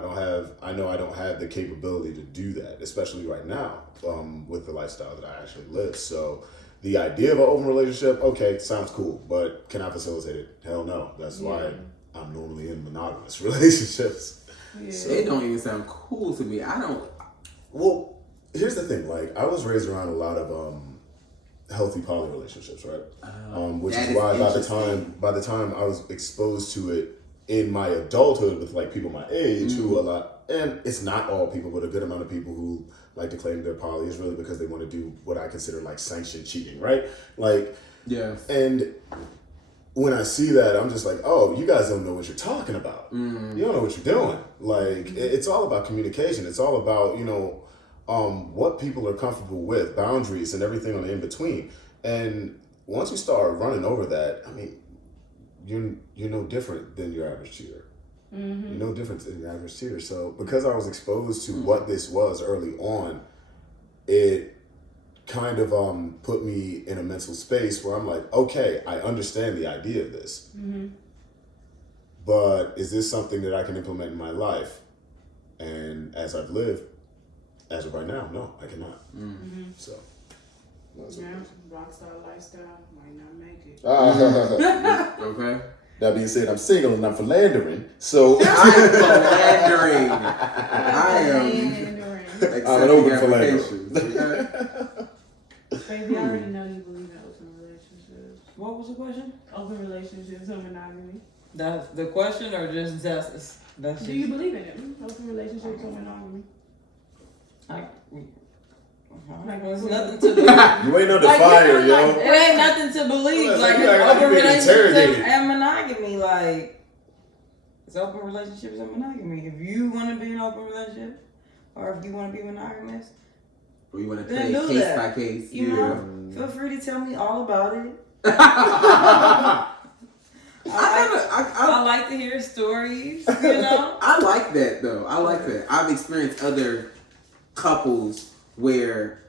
I know I don't have the capability to do that, especially right now with the lifestyle that I actually live. So the idea of an open relationship, okay, sounds cool, but can I facilitate it? Hell no. That's why I'm normally in monogamous relationships. Yeah. So, it don't even sound cool to me. I don't. Well, here's the thing. Like, I was raised around a lot of healthy poly relationships, right? Which is why by the time I was exposed to it in my adulthood with like people my age who and it's not all people, but a good amount of people who like to claim they're poly is really because they want to do what I consider like sanctioned cheating, right? Like, yeah. And when I see that, I'm just like, oh, you guys don't know what you're talking about. You don't know what you're doing. Like, it's all about communication. It's all about, what people are comfortable with, boundaries and everything on the in-between. And once you start running over that, I mean, you're no different than your average cheater. You're no different than your average cheater. So because I was exposed to what this was early on, it kind of put me in a mental space where I'm like, okay, I understand the idea of this. But is this something that I can implement in my life? And as I've lived, as of right now, no, I cannot. So, rockstar lifestyle might not make it. Okay. That being said, I'm single and I'm philandering. So I'm philandering. I am. I'm an open philanderer. What was the question? Open relationships and monogamy. That's the question, or just that's Do you believe in it? Open relationships and monogamy. There's nothing to believe. You ain't under fire, yo. It ain't nothing to believe. Like open relationships and monogamy. Like it's open relationships and monogamy. If you want to be in an open relationship, or if you want to be monogamous, or you want to then play do case that. by case. You know, feel free to tell me all about it. I like to hear stories. You know, I like that though. I like that. I've experienced other couples where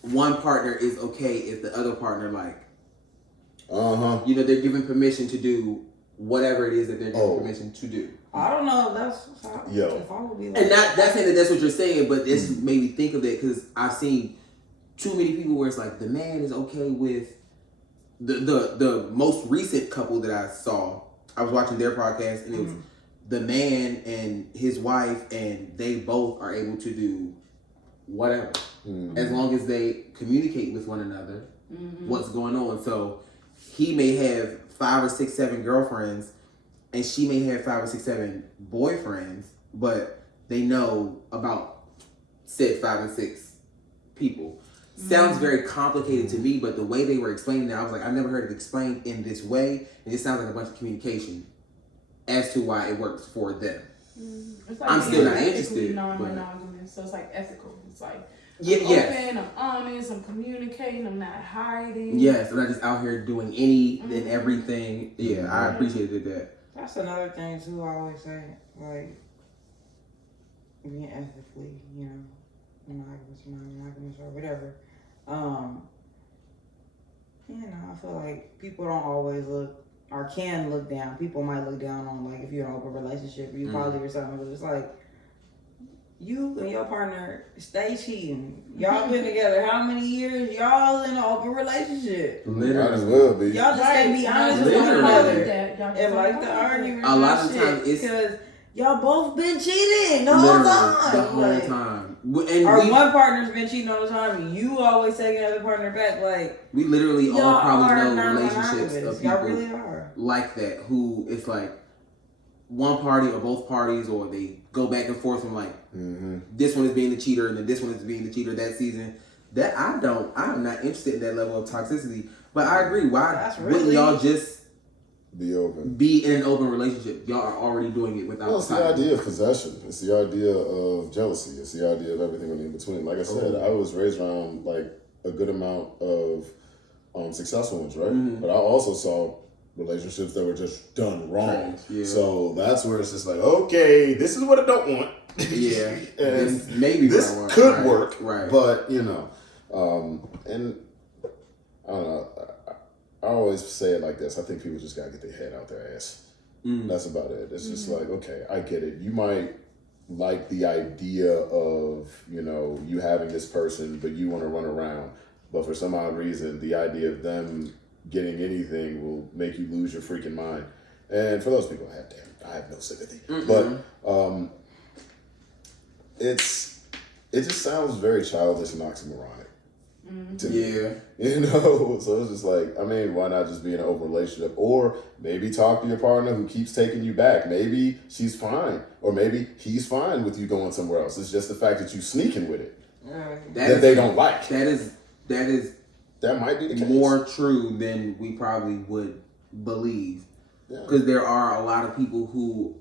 one partner is okay if the other partner you know, they're given permission to do whatever it is that they're given permission to do. I don't know if that's if I would be like and not saying that that's what you're saying, but this made me think of it because I've seen too many people where it's like the man is okay with the most recent couple that I saw. I was watching their podcast and it was the man and his wife, and they both are able to do whatever as long as they communicate with one another what's going on. So he may have 5 or 6, 7 girlfriends, and she may have 5 or 6, 7 boyfriends, but they know about said 5 and 6 people. Sounds very complicated to me, but the way they were explaining it, I was like, I've never heard it explained in this way. It just sounds like a bunch of communication as to why it works for them. It's like I'm still not interested. Non-monogamous, so it's like ethical. It's like I'm open, I'm honest, I'm communicating, I'm not hiding. Yes, I'm not just out here doing any and everything. Yeah, I appreciated that. That's another thing too. I always say, like, being ethically, you know, monogamous, non-monogamous, or whatever. You know, I feel like people don't always look or can look down. People might look down on, like, if you're in an open relationship, you poly or something, but it's like, you and your partner stay cheating. Y'all been together how many years? Y'all in an open relationship. Literally. Might as well be. Y'all just can't be honest with one another. And like the argument a lot of times it's because y'all both been cheating the whole time. The whole like, time. Or one partner's been cheating all the time and you always taking the other partner back. Like, we literally all probably know relationships of people y'all really are like that, who it's like one party or both parties, or they go back and forth from like this one is being the cheater and then this one is being the cheater that season. That I'm not interested in that level of toxicity. But I agree. Why wouldn't y'all just be in an open relationship? Y'all are already doing it without. Well, it's the idea of possession. It's the idea of jealousy. It's the idea of everything in between. Like I said, I was raised around like a good amount of successful ones, right? But I also saw relationships that were just done wrong. Yeah. So that's where it's just like, okay, this is what I don't want. Yeah. And maybe this could work. Right. But, you know, and I don't know. I always say it like this. I think people just got to get their head out their ass. That's about it. It's just like, okay, I get it. You might like the idea of, you know, you having this person, but you want to run around. But for some odd reason, the idea of them getting anything will make you lose your freaking mind. And for those people, I have no sympathy. But it just sounds very childish and oxymoronic. To me. You know, so it's just like, I mean, why not just be in an open relationship? Or maybe talk to your partner who keeps taking you back. Maybe she's fine, or maybe he's fine with you going somewhere else. It's just the fact that you sneaking with it that they don't like. That might be the case. More true than we probably would believe, because there are a lot of people who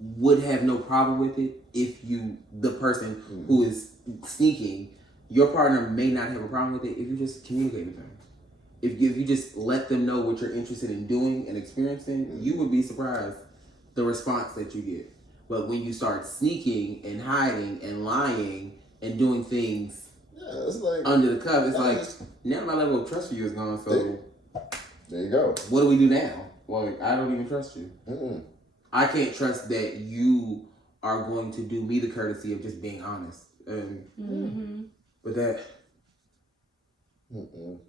would have no problem with it if the person who is sneaking. Your partner may not have a problem with it if you just communicate with them. If you just let them know what you're interested in doing and experiencing, you would be surprised the response that you get. But when you start sneaking and hiding and lying and doing things it's like, under the cup, it's like, now my level of trust for you is gone. So there you go. What do we do now? Well, I don't even trust you. I can't trust that you are going to do me the courtesy of just being honest. But that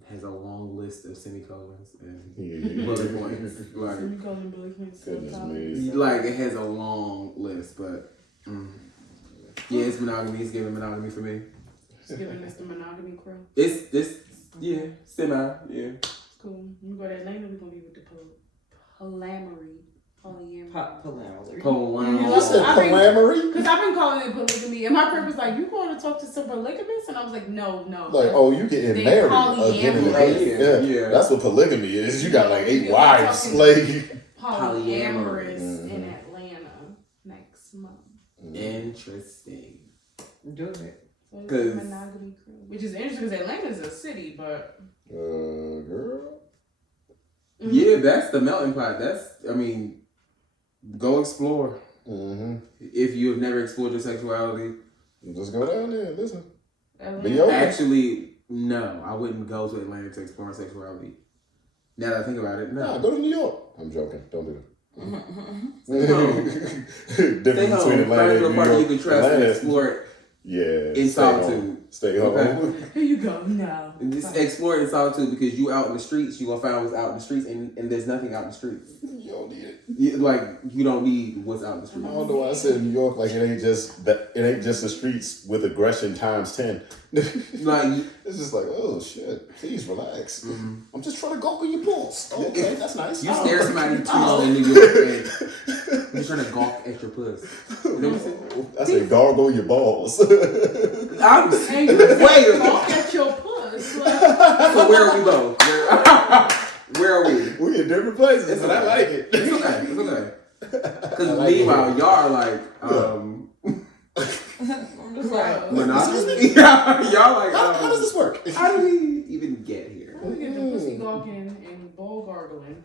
has a long list of semicolons and bullet points. Like, semicolon, bullet points. Goodness me. Like, it has a long list, but it's monogamy. It's giving monogamy for me. It's giving us the monogamy crew. It's semi, yeah. Cool. When we go to Atlanta, we're gonna be with the polyamory. Polyamory. You said polyamory? Because I've been calling it polygamy, and my friend was like, "You going to talk to some polygamists?" And I was like, "No." Like, oh, you getting married again and again? Yeah, that's what polygamy is. You got like 8 wives, slave. Polyamorous in Atlanta next month. Interesting. Do it. Because monogamy crew, which is interesting because Atlanta's a city, but girl. Yeah, that's the melting pot. Go explore. Mm-hmm. If you have never explored your sexuality, just go down there and listen. Actually, no, I wouldn't go to Atlanta to explore my sexuality. Now that I think about it, no. Nah, go to New York. I'm joking. Don't do that. Difference between Atlanta and New York. You can trust and explore it. Yeah. In solitude. Stay home. Okay. Here you go. No. Just explore it in solitude because you out in the streets, you gonna find what's out in the streets, and there's nothing out in the streets. You don't need it. You don't need what's out in the streets. I don't know why I said New York. Like it ain't just the streets with aggression times 10. Like it's just like, oh shit, please relax. Mm-hmm. I'm just trying to gawk on your pulse. Oh, okay, that's nice. You stare somebody too long in New York and you're trying to gawk at your puss. You know what I'm saying? I said gargle your balls. I'm saying wait. Gawk at your puss. So where are we both? Where are we? We in different places, and I like it. It's okay. Because meanwhile, y'all are like, I'm just like, monogamy. Y'all like, how does this work? How do we even get here? How do we get the pussy gawking and ball gargling?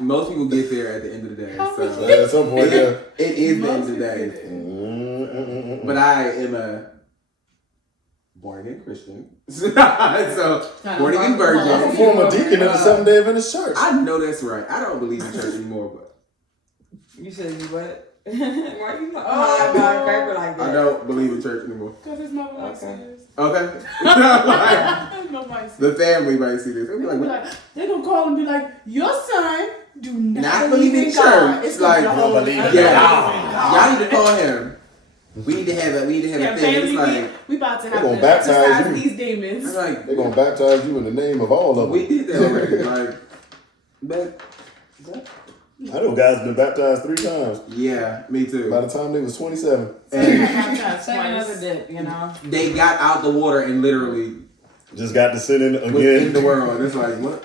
Most people get there at the end of the day. So at some point, yeah. It is the end of the day. But I am a born again Christian. So born again virgin. I'm a former deacon in the Seventh-day Adventist church. I know that's right. I don't believe in church anymore, but you said you what? Why are you high my paper like that? I don't believe in church anymore. Because it's my wife serious. Okay. The family might see this. They'll be like, they're gonna call and be like, your son do not believe in church. It's like, don't believe in God. Y'all need to call him. We need to have a thing. It's like we about to have to baptize these demons. Like, they're gonna baptize you in the name of all of them. We did that already. But I know guys been baptized 3 times. Yeah, me too. By the time they was 27. Same another dip, you know. They got out the water and literally just got to sit in again in the world. It's like what?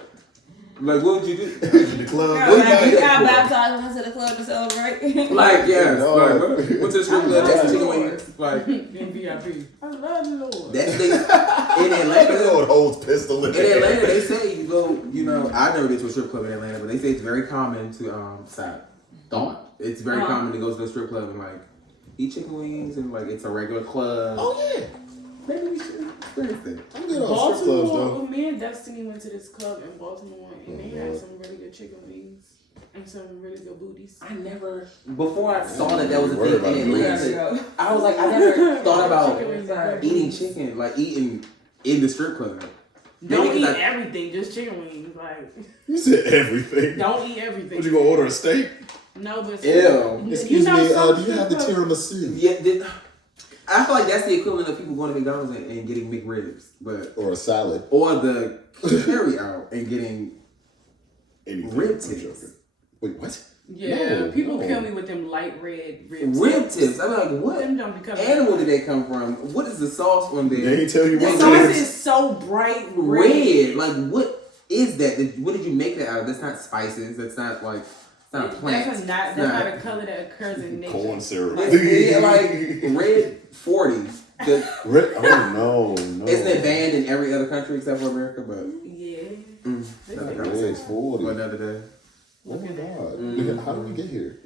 Like what would you do? The club. You got baptized into the club to celebrate. Like yes. No. Like what's the strip club? That's chicken wings. Like in VIP. I love the Lord. That's in Atlanta. Lord holds pistol in Atlanta. They say you go. You know, I never been to a strip club in Atlanta, but they say it's very common to It's very common to go to a strip club and like eat chicken wings and like it's a regular club. Oh yeah. Maybe we should experience that. I'm good on strip clubs though. Me and Destiny went to this club in Baltimore and they had some really good chicken wings and some really good booties. I never before I saw that was a thing in Atlanta. I was like, I never thought about eating chicken, like eating in the strip club. Don't eat everything, just chicken wings. Like you said everything. Don't eat everything. Would you go order a steak? No, but ew. Excuse me, do you have the tiramisu? Yeah. I feel like that's the equivalent of people going to McDonald's and getting McRibs, or a salad, or the carry out and getting rib tips. Wait, what? Yeah, people kill me with them light red rib tips. I'm like, what animal did they come from? What is the sauce on there? They ain't tell you what the sauce is so bright red. Like, what is that? What did you make that out of? That's not spices. That's not like. Not plants. That's not a color that occurs in nature. Corn syrup. Yeah, like red 40s. Red? Oh no. Isn't it banned in every other country except for America? But yeah. Red 40. Another day. Oh my God. How did we get here?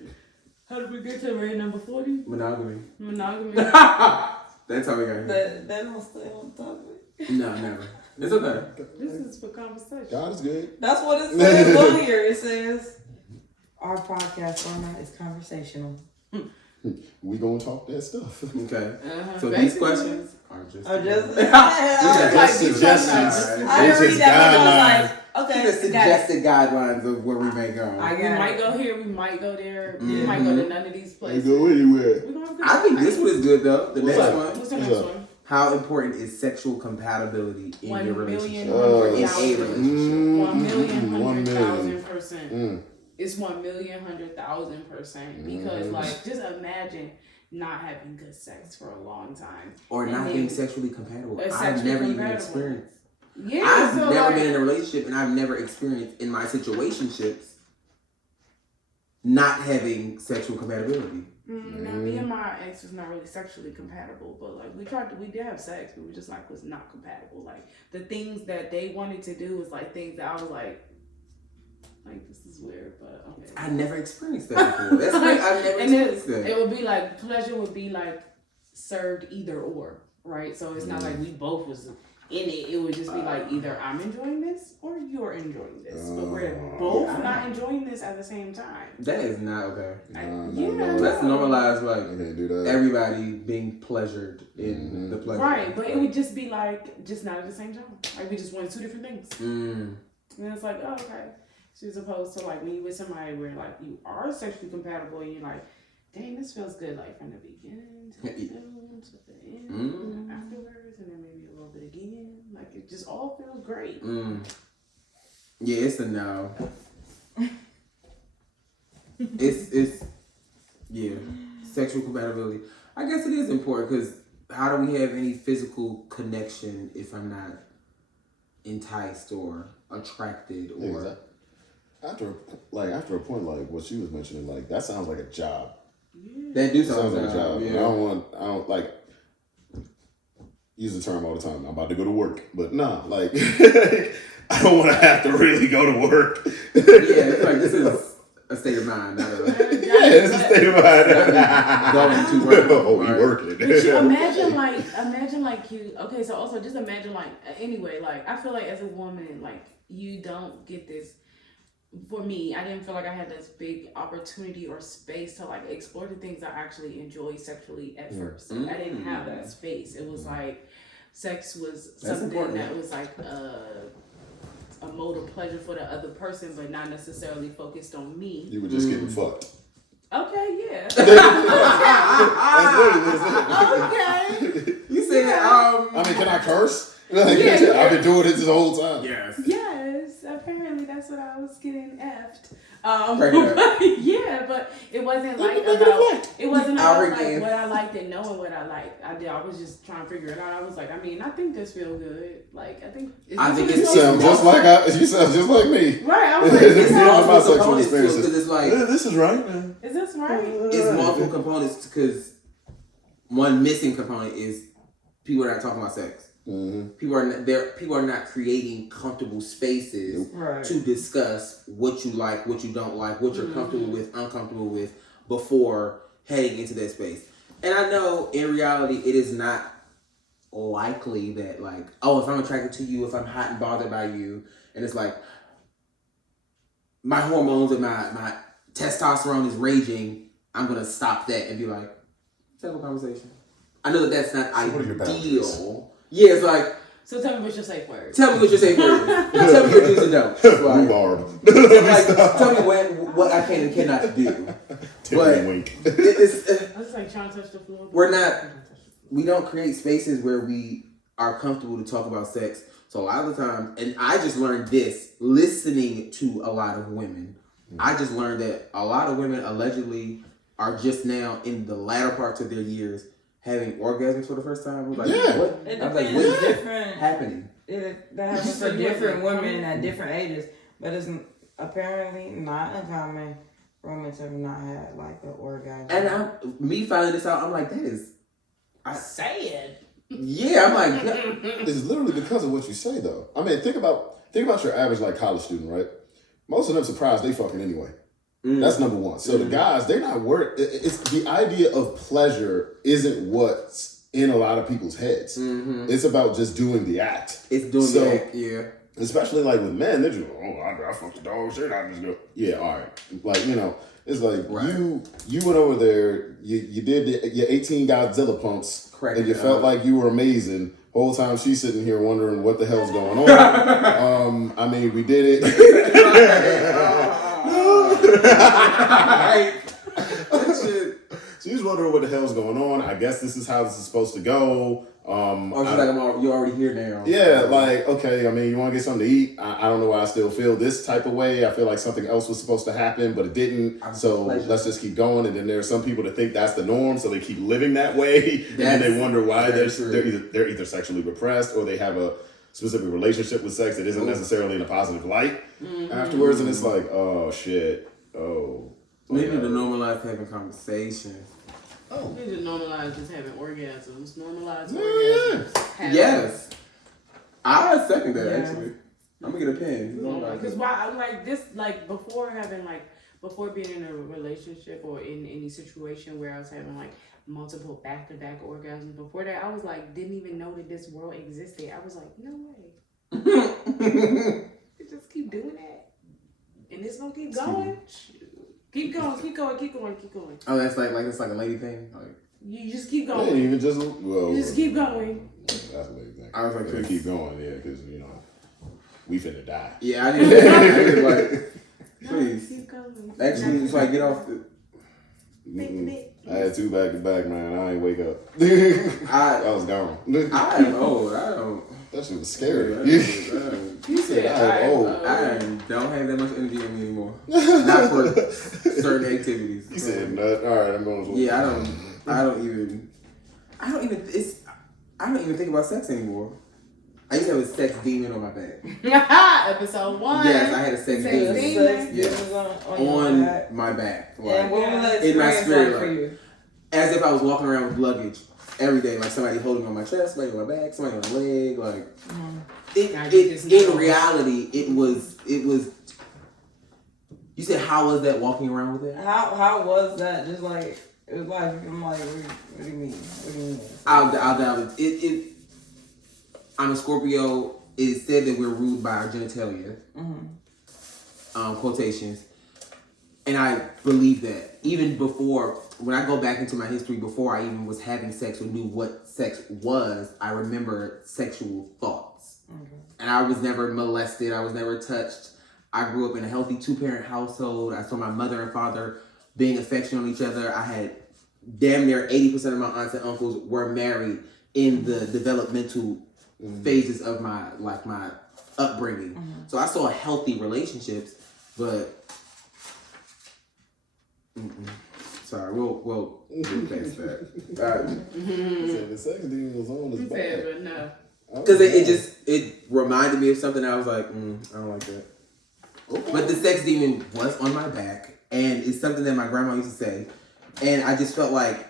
How did we get to red number 40? Monogamy. That's how we got here. That don't stay on topic. No, never. It's okay. This is for conversation. God is good. That's what it says on here. It says. Our podcast format is conversational. We gonna talk that stuff. Okay. So these questions are just suggestions. I read that and I was like, okay. The suggested guidelines of where we may go. We might go here. We might go there. We might go to none of these places. We go anywhere. I think this one is good though. The next one. What's the next one? How important is sexual compatibility in your relationship? Or in a relationship? 1,100,000%. It's 1,100,000% because, like, just imagine not having good sex for a long time or not being sexually compatible. I've never even experienced. Yeah, I've never been in a relationship, and I've never experienced in my situationships not having sexual compatibility. Now, me and my ex was not really sexually compatible, but like we did have sex, but we just like was not compatible. Like the things that they wanted to do was like things that I was like this is weird, but okay. I never experienced that before. That's like I've never experienced that. It would be like pleasure would be like served either or, right? So it's not like we both was in it. It would just be like either I'm enjoying this or you're enjoying this, but we're both not enjoying this at the same time. That is not okay. No. Let's normalize like I can't do that. everybody being pleasured in the pleasure. Right, but it would just be like just not at the same time. Like we just wanted two different things. And it's like, oh, okay. So as opposed to like when you with somebody where like you are sexually compatible and you're like, dang, this feels good, like from the beginning to the end, and afterwards, and then maybe a little bit again. Like it just all feels great. Yeah, it's a no. it's sexual compatibility. I guess it is important because how do we have any physical connection if I'm not enticed or attracted or exactly. After a point, like what she was mentioning, like that sounds like a job. That do sound like a job. Yeah. I don't like use the term all the time. I'm about to go to work, but nah, like I don't want to have to really go to work. It's like this is a state of mind, not a it's a state of mind. Going to work. You working? But you imagine like you. Okay, so also just imagine like anyway, like I feel like as a woman, like you don't get this. For me, I didn't feel like I had this big opportunity or space to like explore the things I actually enjoy sexually at first. Like, I didn't have that space. It was like sex was something that was like a mode of pleasure for the other person, but not necessarily focused on me. You were just getting fucked. Okay, yeah. That's Okay. You said I mean, can I curse? Like, I've been doing it this whole time. Yes. Yes, apparently that's what I was getting effed. But it wasn't like about like what I liked and knowing what I liked. I was just trying to figure it out. I was like, I mean, I think this feels good. Like, I think you sound just like me. Right. I was like, it's multiple components too, because it's like this is right, man. Is this right? It's multiple components because one missing component is people are not talking about sex. People are not creating comfortable spaces to discuss what you like, what you don't like, what you're comfortable with, uncomfortable with before heading into that space. And I know in reality it is not likely that like, oh, if I'm attracted to you, if I'm hot and bothered by you, and it's like my hormones and my testosterone is raging, I'm gonna stop that and be like, let's have a conversation. I know that's not ideal. Yeah, it's like. So tell me what's your safe word. Tell me what your safe word is. Tell me your do's and don'ts. Like, tell me what I can and cannot do. Wink. It's like trying to touch the floor. We don't create spaces where we are comfortable to talk about sex. So a lot of the time, and I just learned this listening to a lot of women. I just learned that a lot of women allegedly are just now in the latter parts of their years having orgasms for the first time. I was like, what? I was like, what is happening? That happens for different women at different ages, but it's apparently not uncommon for women to not have like an orgasm. And me finding this out, I'm like, that is sad. Yeah, I'm like, it's literally because of what you say, though. I mean, think about your average like college student, right? Most of them surprised they fucking anyway. That's number one. So the guys, they're not worried. It's the idea of pleasure isn't what's in a lot of people's heads. It's about just doing the act. It's doing the act, yeah. Especially like with men, they're just I fucked the dog shit. I just do. Yeah, all right. Like it's like you went over there. You did your 18 Godzilla pumps, and you felt like you were amazing. Whole time she's sitting here wondering what the hell's going on. I mean, we did it. She's wondering what the hell's going on. I guess this is how this is supposed to go. Or she's like, you're already here now. Yeah, like, okay, I mean, you want to get something to eat? I don't know why I still feel this type of way. I feel like something else was supposed to happen, but it didn't. So let's just keep going. And then there are some people that think that's the norm, so they keep living that way. And then they wonder why they're either sexually repressed or they have a specific relationship with sex that isn't necessarily in a positive light afterwards. And it's like, oh, shit. Oh. We need to normalize having conversations. Oh. We need to normalize just having orgasms. Normalize orgasms. Yeah. Yes. I second that, actually. I'm going to get a pen. Because why, I'm like, this, like, before being in a relationship or in any situation where I was having, like, multiple back-to-back orgasms, before that, I was like, didn't even know that this world existed. I was like, no way. You just keep doing that. And it's going to keep going. Keep going. Oh, that's like it's like a lady thing? Like, you just keep going. Yeah, you just keep going. That's a lady thing. I was like, keep going, yeah, because, we finna die. Yeah, I need that. Like, please. Keep going. Actually, it's like, get off the... I had 2 back-to-back, man. I ain't wake up. I was gone. I am old. I don't... That shit was scary. You said I don't have that much energy in me anymore. Not for certain activities. You said nut. All right, I'm going to. Yeah, I don't even think about sex anymore. I used to have a sex demon on my back. Episode 1. Yes, I had a sex demon. Yes. On my back. Like, and what was that in my spirit, like for you? As if I was walking around with luggage every day, like somebody holding on my chest, somebody on my back, somebody on my leg, like in reality, it was. You said, how was that walking around with it? How was that? Just like it was like I'm like, what do you mean? What do you mean? I'll doubt it. I'm a Scorpio. It said that we're ruled by our genitalia. Quotations. And I believe that. Even before, when I go back into my history, before I even was having sex or knew what sex was, I remember sexual thoughts. And I was never molested. I was never touched. I grew up in a healthy 2-parent household. I saw my mother and father being affectionate on each other. I had damn near 80% of my aunts and uncles were married in the developmental phases of my upbringing. So I saw healthy relationships, but sorry, we'll past that. The sex demon was on his back. But no. Because it reminded me of something. I was like, I don't like that. Okay. But the sex demon was on my back, and it's something that my grandma used to say, and I just felt like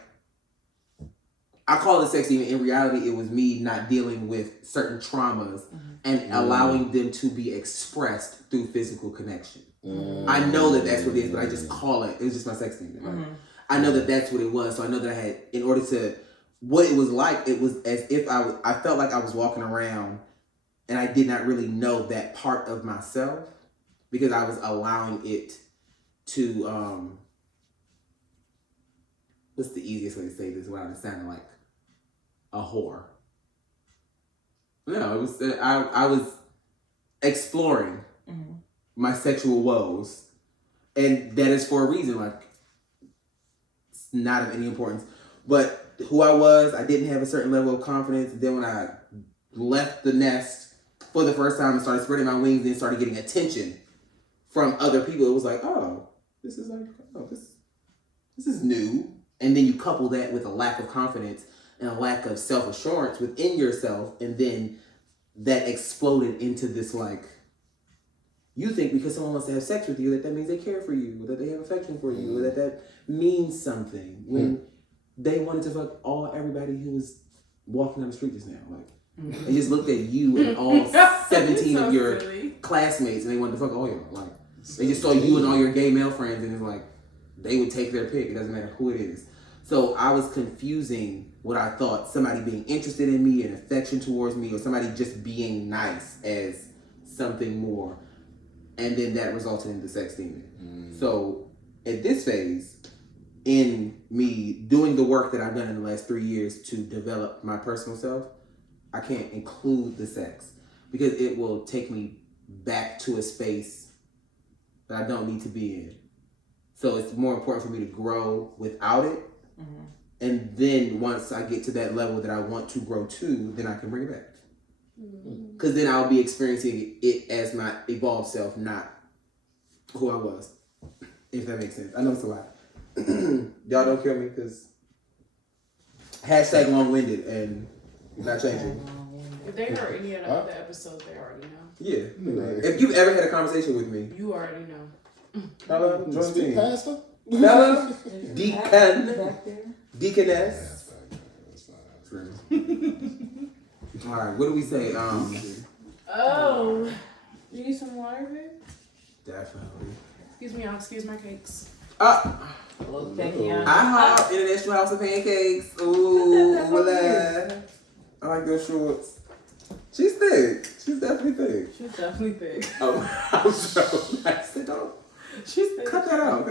I call it sex demon. In reality, it was me not dealing with certain traumas and allowing them to be expressed through physical connection. I know that that's what it is, but I just call it. It was just my sex demon. Right? I know that that's what it was, so I know that I had, in order to, what it was like, it was as if I felt like I was walking around and I did not really know that part of myself because I was allowing it to, what's the easiest way to say this without it sounding like a whore? No, it was, I was exploring my sexual woes, and that is for a reason. Like, it's not of any importance, but who I was, I didn't have a certain level of confidence. Then when I left the nest for the first time and started spreading my wings and started getting attention from other people, it was like, oh, this is new. And then you couple that with a lack of confidence and a lack of self-assurance within yourself, and then that exploded into this, like, you think because someone wants to have sex with you that means they care for you, or that they have affection for you, or that means something, when they wanted to fuck everybody who was walking down the street just now. Like, they just looked at you and all 17 of your classmates, and they wanted to fuck all y'all. Like, they just saw you and all your gay male friends, and it's like, they would take their pick. It doesn't matter who it is. So I was confusing what I thought somebody being interested in me and affection towards me, or somebody just being nice, as something more. And then that resulted in the sex demon. So at this phase, in me doing the work that I've done in the last 3 years to develop my personal self, I can't include the sex because it will take me back to a space that I don't need to be in. So it's more important for me to grow without it And then once I get to that level that I want to grow to, then I can bring it back. Because then I'll be experiencing it as my evolved self, not who I was. If that makes sense. I know it's a lot. Y'all don't kill me because hashtag long-winded and not changing. If they heard any of the other episodes, they already know. Yeah. If you've ever had a conversation with me, you already know. Hello, join the team. Pastor? Hello, Deaconess. All right, what do we say? Oh, you need some water, babe? Definitely. Excuse me, I'll excuse my cakes. IHOP, International House of Pancakes. Ooh, I like those shorts. She's thick. She's definitely thick. She's definitely thick. Oh, I'm so nice. She's thick. Cut that out.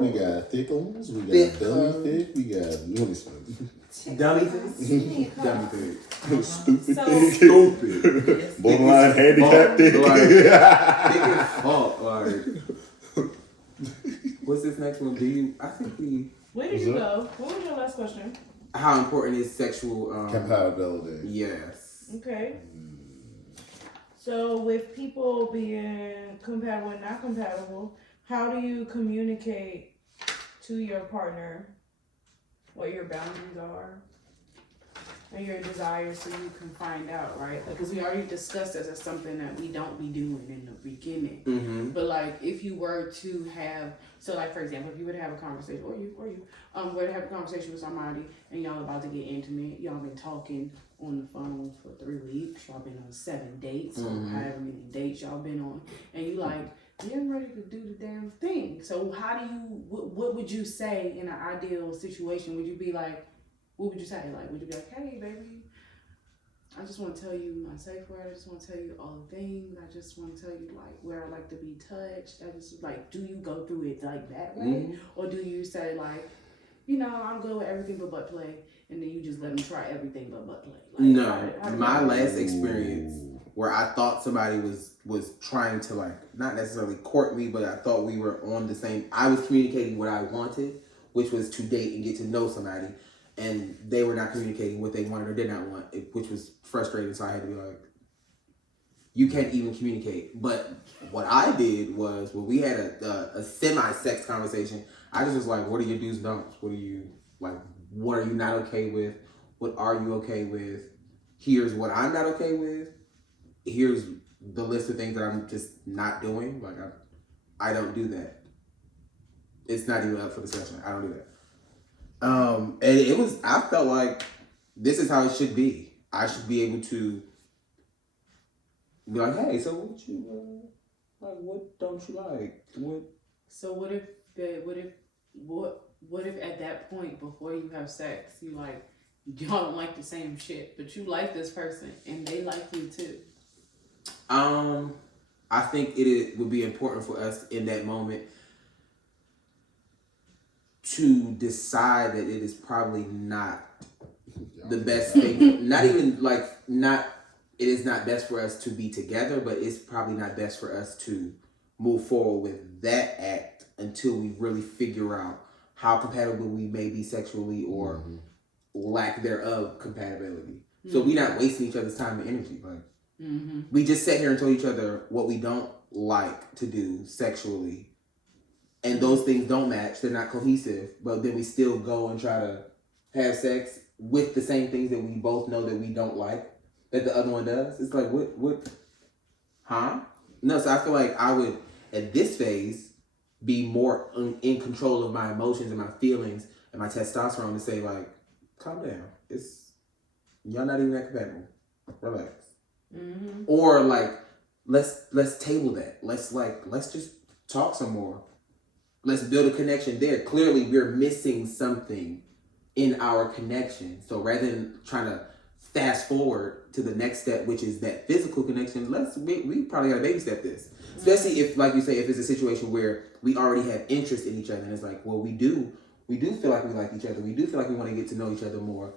We got thick ones. We got dummy thick. We got dummy thick. Dummy thick. Stupid thick. Stupid. Borderline handicap thick. Thick as fuck. Like, what's this next one? Where did you go? What was your last question? How important is sexual compatibility? Yes. Okay. So with people being compatible and not compatible, how do you communicate to your partner what your boundaries are and your desires so you can find out, right? Because we already discussed this as something that we don't be doing in the beginning. Mm-hmm. But like if you were to have, so like for example, if you were to have a conversation, or you were to have a conversation with somebody and y'all about to get intimate, y'all been talking on the phone for 3 weeks, y'all been on 7 dates, or however many dates y'all been on, and you like, you're ready to do the damn thing. So how do you, what would you say in an ideal situation? Would you be like, what would you say? Like, would you be like, hey, baby, I just want to tell you my safe word. I just want to tell you all the things. I just want to tell you, like, where I like to be touched. I just, like, do you go through it, like, that way? Mm-hmm. Or do you say, like, you know, I'm good with everything but butt play, and then you just let them try everything but butt play? Like, no, my last experience where I thought somebody was trying to, like, not necessarily court me, but I thought we were on the same, I was communicating what I wanted, which was to date and get to know somebody. And they were not communicating what they wanted or did not want, which was frustrating. So I had to be like, you can't even communicate. But what I did was, when we had a semi-sex conversation, I just was like, what are your do's and don'ts? What are you not okay with? What are you okay with? Here's what I'm not okay with. Here's the list of things that I'm just not doing. Like, I don't do that. It's not even up for discussion. I don't do that. And it was, I felt like this is how it should be. I should be able to be like, hey, so what don't you like? So what if at that point, before you have sex, you like, y'all don't like the same shit, but you like this person and they like you too? I think it would be important for us in that moment to decide that it is probably not the best thing. Not even like, it is not best for us to be together, but it's probably not best for us to move forward with that act until we really figure out how compatible we may be sexually or lack thereof compatibility. Mm-hmm. So we not wasting each other's time and energy. Like, we just sat here and told each other what we don't like to do sexually. And those things don't match. They're not cohesive. But then we still go and try to have sex with the same things that we both know that we don't like, that the other one does. It's like, what? Huh? No, so I feel like I would, at this phase, be more in control of my emotions and my feelings and my testosterone to say, like, calm down. Y'all not even that compatible. Relax. Mm-hmm. Or, like, let's table that. Let's just talk some more. Let's build a connection there. Clearly, we're missing something in our connection. So rather than trying to fast forward to the next step, which is that physical connection, we probably got to baby step this. Especially if, like you say, if it's a situation where we already have interest in each other, and it's like, well, we do feel like we like each other. We do feel like we want to get to know each other more.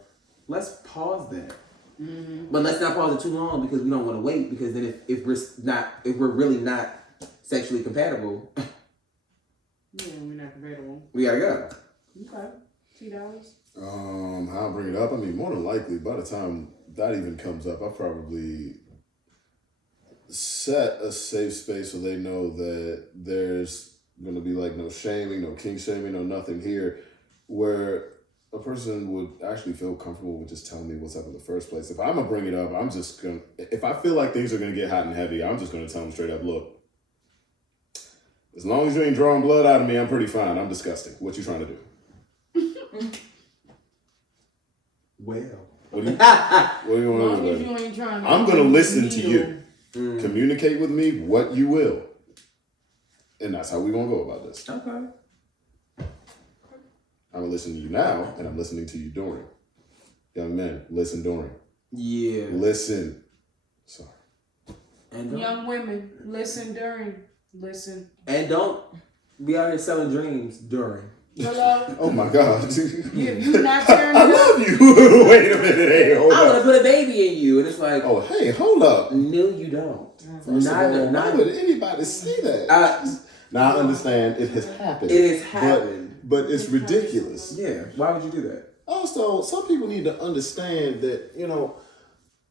Let's pause that. Mm-hmm. But let's not pause it too long, because we don't want to wait. Because then if we're really not sexually compatible, yeah, we're not compatible. we gotta go. Okay. $2? How I bring it up? I mean, more than likely, by the time that even comes up, I probably set a safe space so they know that there's gonna be like no shaming, no king shaming, no nothing here, where a person would actually feel comfortable with just telling me what's up in the first place. If I'm gonna bring it up, I'm just gonna. If I feel like things are gonna get hot and heavy, I'm just gonna tell them straight up, look. As long as you ain't drawing blood out of me, I'm pretty fine. I'm disgusting. What you trying to do? Well. What do you want to do? I'm going to listen to you. Communicate with me what you will. And that's how we're going to go about this. Okay. I'm going to listen to you now, and I'm listening to you during. Young men, listen during. Yeah. Listen. Sorry. And young women, listen during. Listen. And don't be out here selling dreams during. Hello? Oh my God. If you not tearing it I love you. Wait a minute. Hey, hold I up. want to put a baby in you. And it's like, oh, hey, hold up. No, you don't. First of all, why would anybody say that? Now, I understand it has happened. It has happened. But it's ridiculous. Yeah. Why would you do that? Also, some people need to understand that,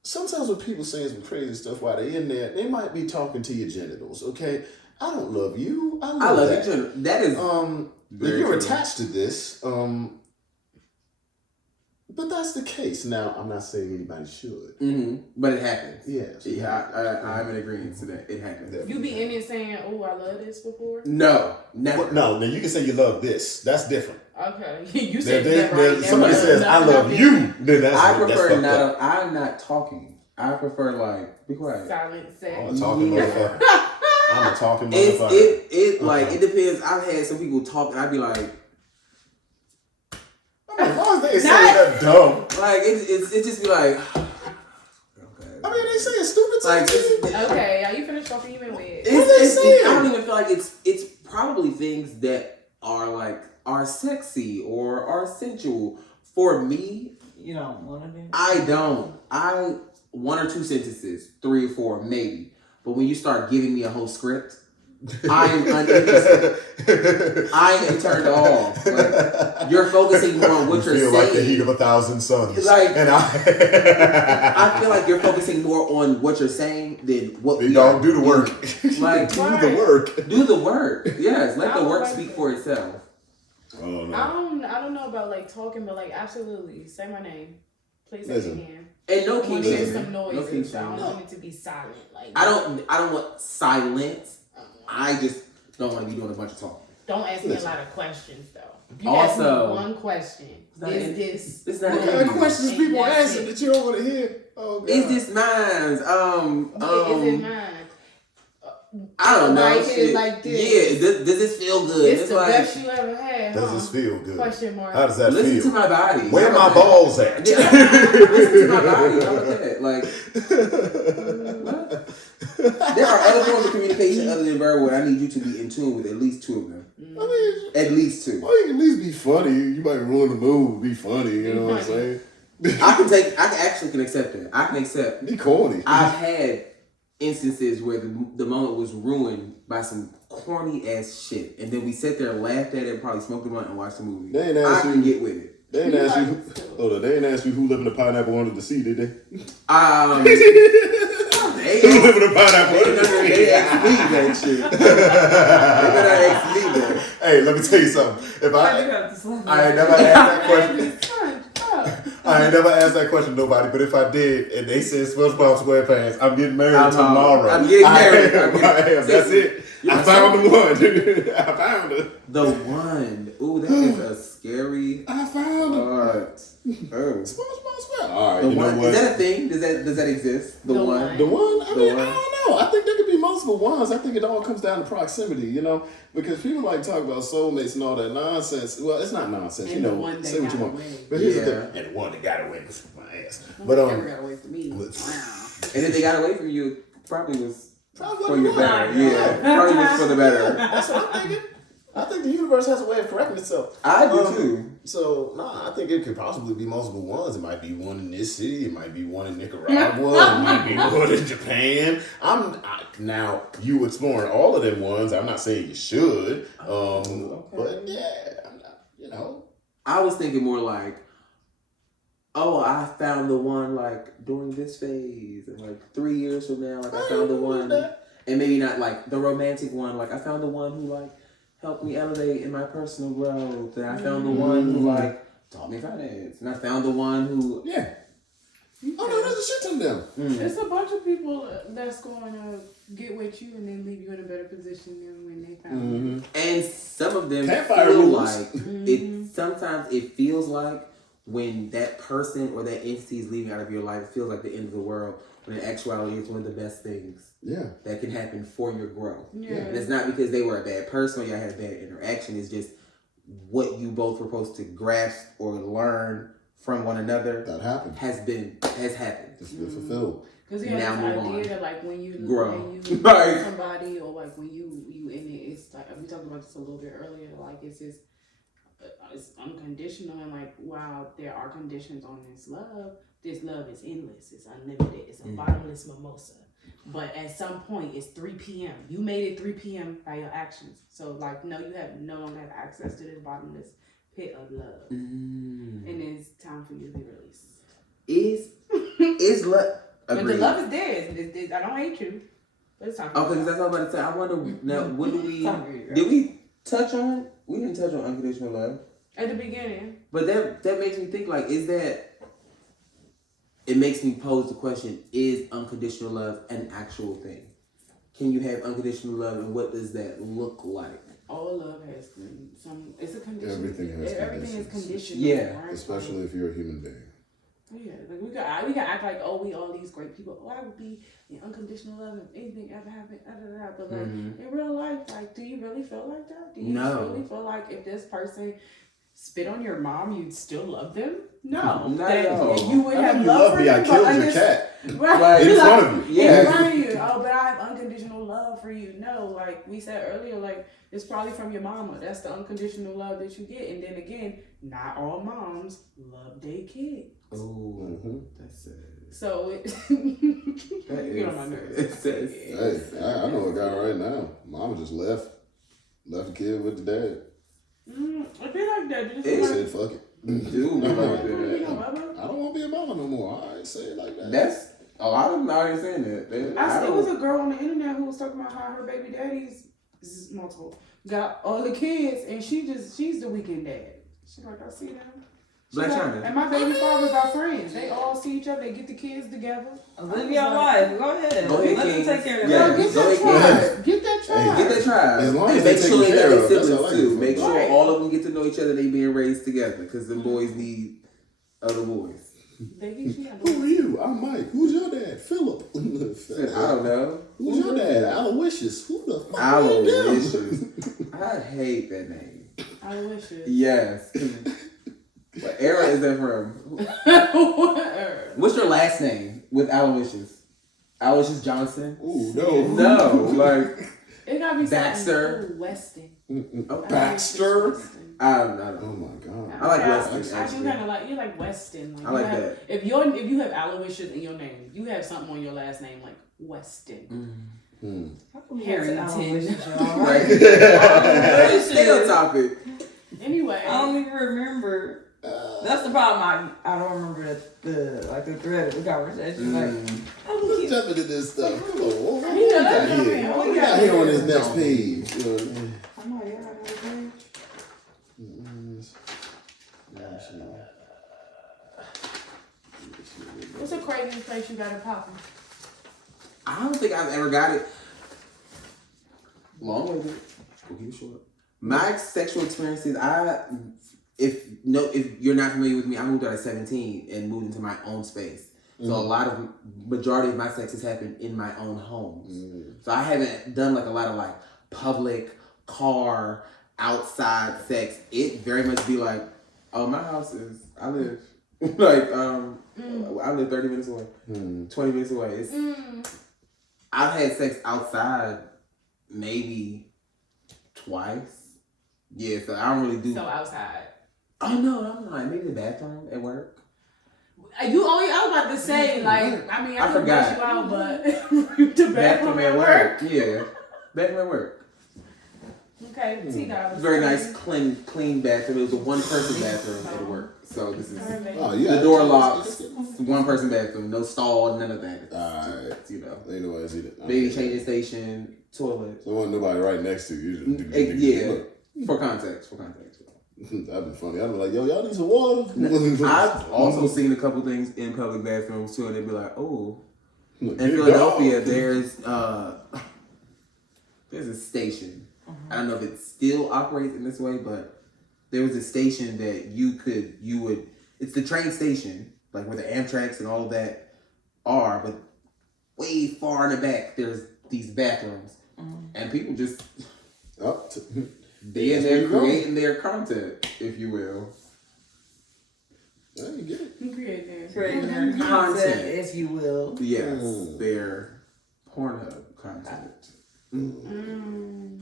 sometimes when people saying some crazy stuff while they're in there, they might be talking to your genitals, okay? I don't love you. I love that. You. That is you're attached to this. But that's the case. Now, I'm not saying anybody should. Mm-hmm. But it happens. Yes. Yeah, I'm in agreement to that. It happens. You be in it saying, oh, I love this before? No, never. Well, no, now you can say you love this. That's different. Okay. You said that right. Somebody says, I love you. Then that's I prefer that's I'm not talking. I prefer be quiet. Silent sex. I'm a talking motherfucker. I'm a talking motherfucker. It depends. I've had some people talk and I'd be like, why is they saying that dumb? Like it just be like, okay. I mean, they saying stupid stuff. Okay, are you finished talking? You been with? I don't even feel like it's probably things that are sexy or are sensual for me. You don't want to do. I don't. I 1 or 2 sentences, 3 or 4 maybe. But when you start giving me a whole script, I am uninterested. I am turned off. Like, you're focusing more on what you're saying. Feel like the heat of 1,000 suns. And I feel like you're focusing more on what you're saying than what we don't do the work. Like do the work. Do the work. Yes, let the work speak for itself. Oh, no. I don't know about talking, but absolutely say my name. Please say your hand. And no keep saying some noises. No, I don't want it to be silent. I don't want silence. I just don't want to be doing a bunch of talking. Don't ask me a lot of questions though. You also, ask me one question. It's not what kind of questions people asking that you don't want to hear? Oh, God. Is this mine? Is it mine? I don't know. Like like this. Yeah. Does this feel good? It's the best you ever had. Does this feel good? Question mark. How does that feel? Listen to my body. Where my balls at? Listen to my body. How about that? What? There are other forms of communication other than verbal. I need you to be in tune with at least 2 of them. I mean, at least 2. Well, you can at least be funny. You might ruin the mood. Be funny. You know what I'm saying? I actually can accept that. I can accept. Be corny. I've had instances where the moment was ruined by some corny ass shit, and then we sat there, laughed at it, and probably smoked a blunt and watched the movie. They ain't asked I can get with it. They ain't asked you. They ain't asked you who lived in the pineapple under the sea, did they? Who lived in the pineapple under the sea? They asked me that shit. They better ask me that. Hey, let me tell you something. If I ain't never asked that question. I ain't never asked that question to nobody, but if I did, and they said SpongeBob SquarePants, I'm getting married tomorrow. I'm getting married. That's it. I found the one. I found her. The one. Ooh, that is a scary. I found her. SpongeBob SquarePants. All right, you know what? Is that a thing? Does that exist? The one. The one. I mean, I don't know. I think there could be multiple ones. I think it all comes down to proximity, because people like to talk about soulmates and all that nonsense. Well, it's not nonsense, and say what you want. Away. But here's the thing. And the one that got away from my ass. But never got away from me. Wow. And if they got away from you, it probably was for your better. Yeah, probably was for the better. That's what I'm thinking. I think the universe has a way of correcting itself. I do too. So, I think it could possibly be multiple ones. It might be one in this city. It might be one in Nicaragua. It might be one in Japan. Now, you exploring all of them ones. I'm not saying you should. Okay. But yeah, I'm not, I was thinking more like, oh, I found the one like during this phase, and like 3 years from now, like I found the one, and maybe not like the romantic one. Like I found the one who like helped me elevate in my personal growth, and I found the one who like taught me finance, and I found the one who Oh no, there's a shit ton of them. It's a bunch of people that's going to get with you and then leave you in a better position than when they found you. And some of them Campfire feel rules. like it. Sometimes it feels like when that person or that entity is leaving out of your life, it feels like the end of the world. When in actuality, it's one of the best things that can happen for your growth. Yeah. And it's not because they were a bad person or y'all had a bad interaction. It's just what you both were supposed to grasp or learn from one another that happened has happened. It's been fulfilled. Because you have Now this move idea that like when you grow. when you Right. somebody or like when you in it, it's like we talked about this a little bit earlier. Like it's just it's unconditional and like wow, there are conditions on this love. This love is endless. It's unlimited. It's a bottomless mimosa. But at some point, it's 3 p.m. You made it 3 p.m. by your actions. So like no, you have no longer have access to this bottomless pit of love, and it's time for you to be released. Is love? But the love is there. It's, I don't hate you. But it's time for you. Because that's what I'm about to say. I wonder now. When do we? Did we touch on? We didn't touch on unconditional love At the beginning. But that makes me think like, is that? It makes me pose the question: is unconditional love an actual thing? Can you have unconditional love, and what does that look like? All love has some. It's a condition. Everything is conditional. Yeah, right? Especially if you're a human being. Yeah, like we can act like we all these great people. Oh, I would be in unconditional love if anything ever happened. But like in real life, like, do you really feel like that? Do you really feel like if this person spit on your mom, you'd still love them? No, you would have love for them. I killed your cat. Right in front of you. Yeah, in front of you. Oh, but I have unconditional love for you. No, like we said earlier, like it's probably from your mama. That's the unconditional love that you get. And then again, not all moms love their kids. Oh, that's sad. So it get on my nerves. Hey, I know a guy right now. Mama just left the kid with the dad. I feel like that. He said, "Fuck it." Dude, I don't want to be a mama no more. I ain't say it like that. That's a lot of them already saying that. It was a girl on the internet who was talking about how her baby daddies, this is multiple, got all the kids, and she's the weekend dad. She's like, I see them. Black China. And my baby fathers are friends. They all see each other. They get the kids together. Live your life. Go ahead. Let them take care of them. Get that tribe. Get that tribe. As long as make they sure they got their siblings siblings too. Make sure Right. all of them get to know each other. They being raised together because them boys need other boys. They get you. Who are you? I'm Mike. Who's your dad? Philip. I don't know. Who's your dad? Aloysius. Who the fuck? Aloysius. I hate that name. Aloysius. Yes. What era is that from? What's your last name with Aloysius? Aloysius Johnson? Ooh, no. No, like it gotta be Baxter. Weston. Baxter? I don't know. Oh my god. I like Weston. I do kind of like you like Weston. Like I like that. If you have Aloysius in your name, you have something on your last name like Weston. Harrington. Right. Stay on topic. Anyway, I don't even remember. That's the problem. I don't remember the thread of the conversation. Let's jump into this stuff. Come on. What we got here on this next page? I know, yeah, I know. What's the craziest place you got it popping? I don't think I've ever got it. Long with it. We'll keep it short. My sexual experiences, if you're not familiar with me, I moved out at 17 and moved into my own space. So a majority of my sex has happened in my own homes. So I haven't done like a lot of like public, car, outside sex. It very much be like, oh, my house is, I live like, I live 30 minutes away, 20 minutes away. I've had sex outside maybe twice. Yeah, so I don't really do. So outside. Oh no, I'm lying. Maybe the bathroom at work. I was about to say, like, I mean, I can forgot. brush you out, but the bathroom at work. Yeah, bathroom at work. Okay, $10. Very nice, clean bathroom. It was a one-person bathroom at work. So this is the door locks, one-person bathroom, no stall, none of that. Alright. You know. Ain't nobody see that. Baby changing station, toilet. So there wasn't nobody right next to you. Yeah. For context. That'd be funny. I'd be like, yo, y'all need some water. I've also seen a couple things in public bathrooms too, and they'd be like, oh. In Philadelphia, there's a station. I don't know if it still operates in this way, but there was a station that you would. It's the train station, like where the Amtraks and all of that are, but way far in the back, there's these bathrooms, and people just be in there creating their content, if you will. Yeah, you get it. Creating their content, if you will. Yes, their Pornhub content.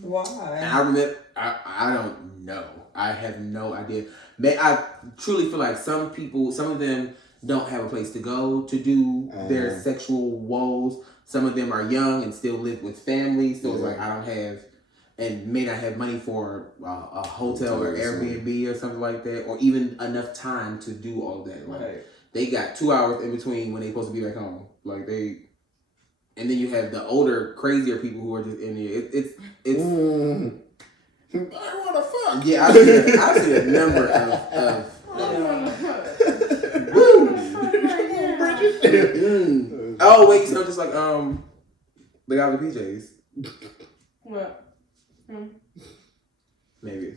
Why? And I remember, I don't know. I have no idea. I truly feel like some of them don't have a place to go to do their sexual woes. Some of them are young and still live with families. So it's like, I don't have, and may not have money for a hotel or Airbnb or something like that, or even enough time to do all that. Like, they got 2 hours in between when they're supposed to be back home. Like, and then you have the older, crazier people who are just in there. It's I want to fuck. Yeah, I've seen a number of Oh wait, so just like the guy with the PJs. What? Maybe.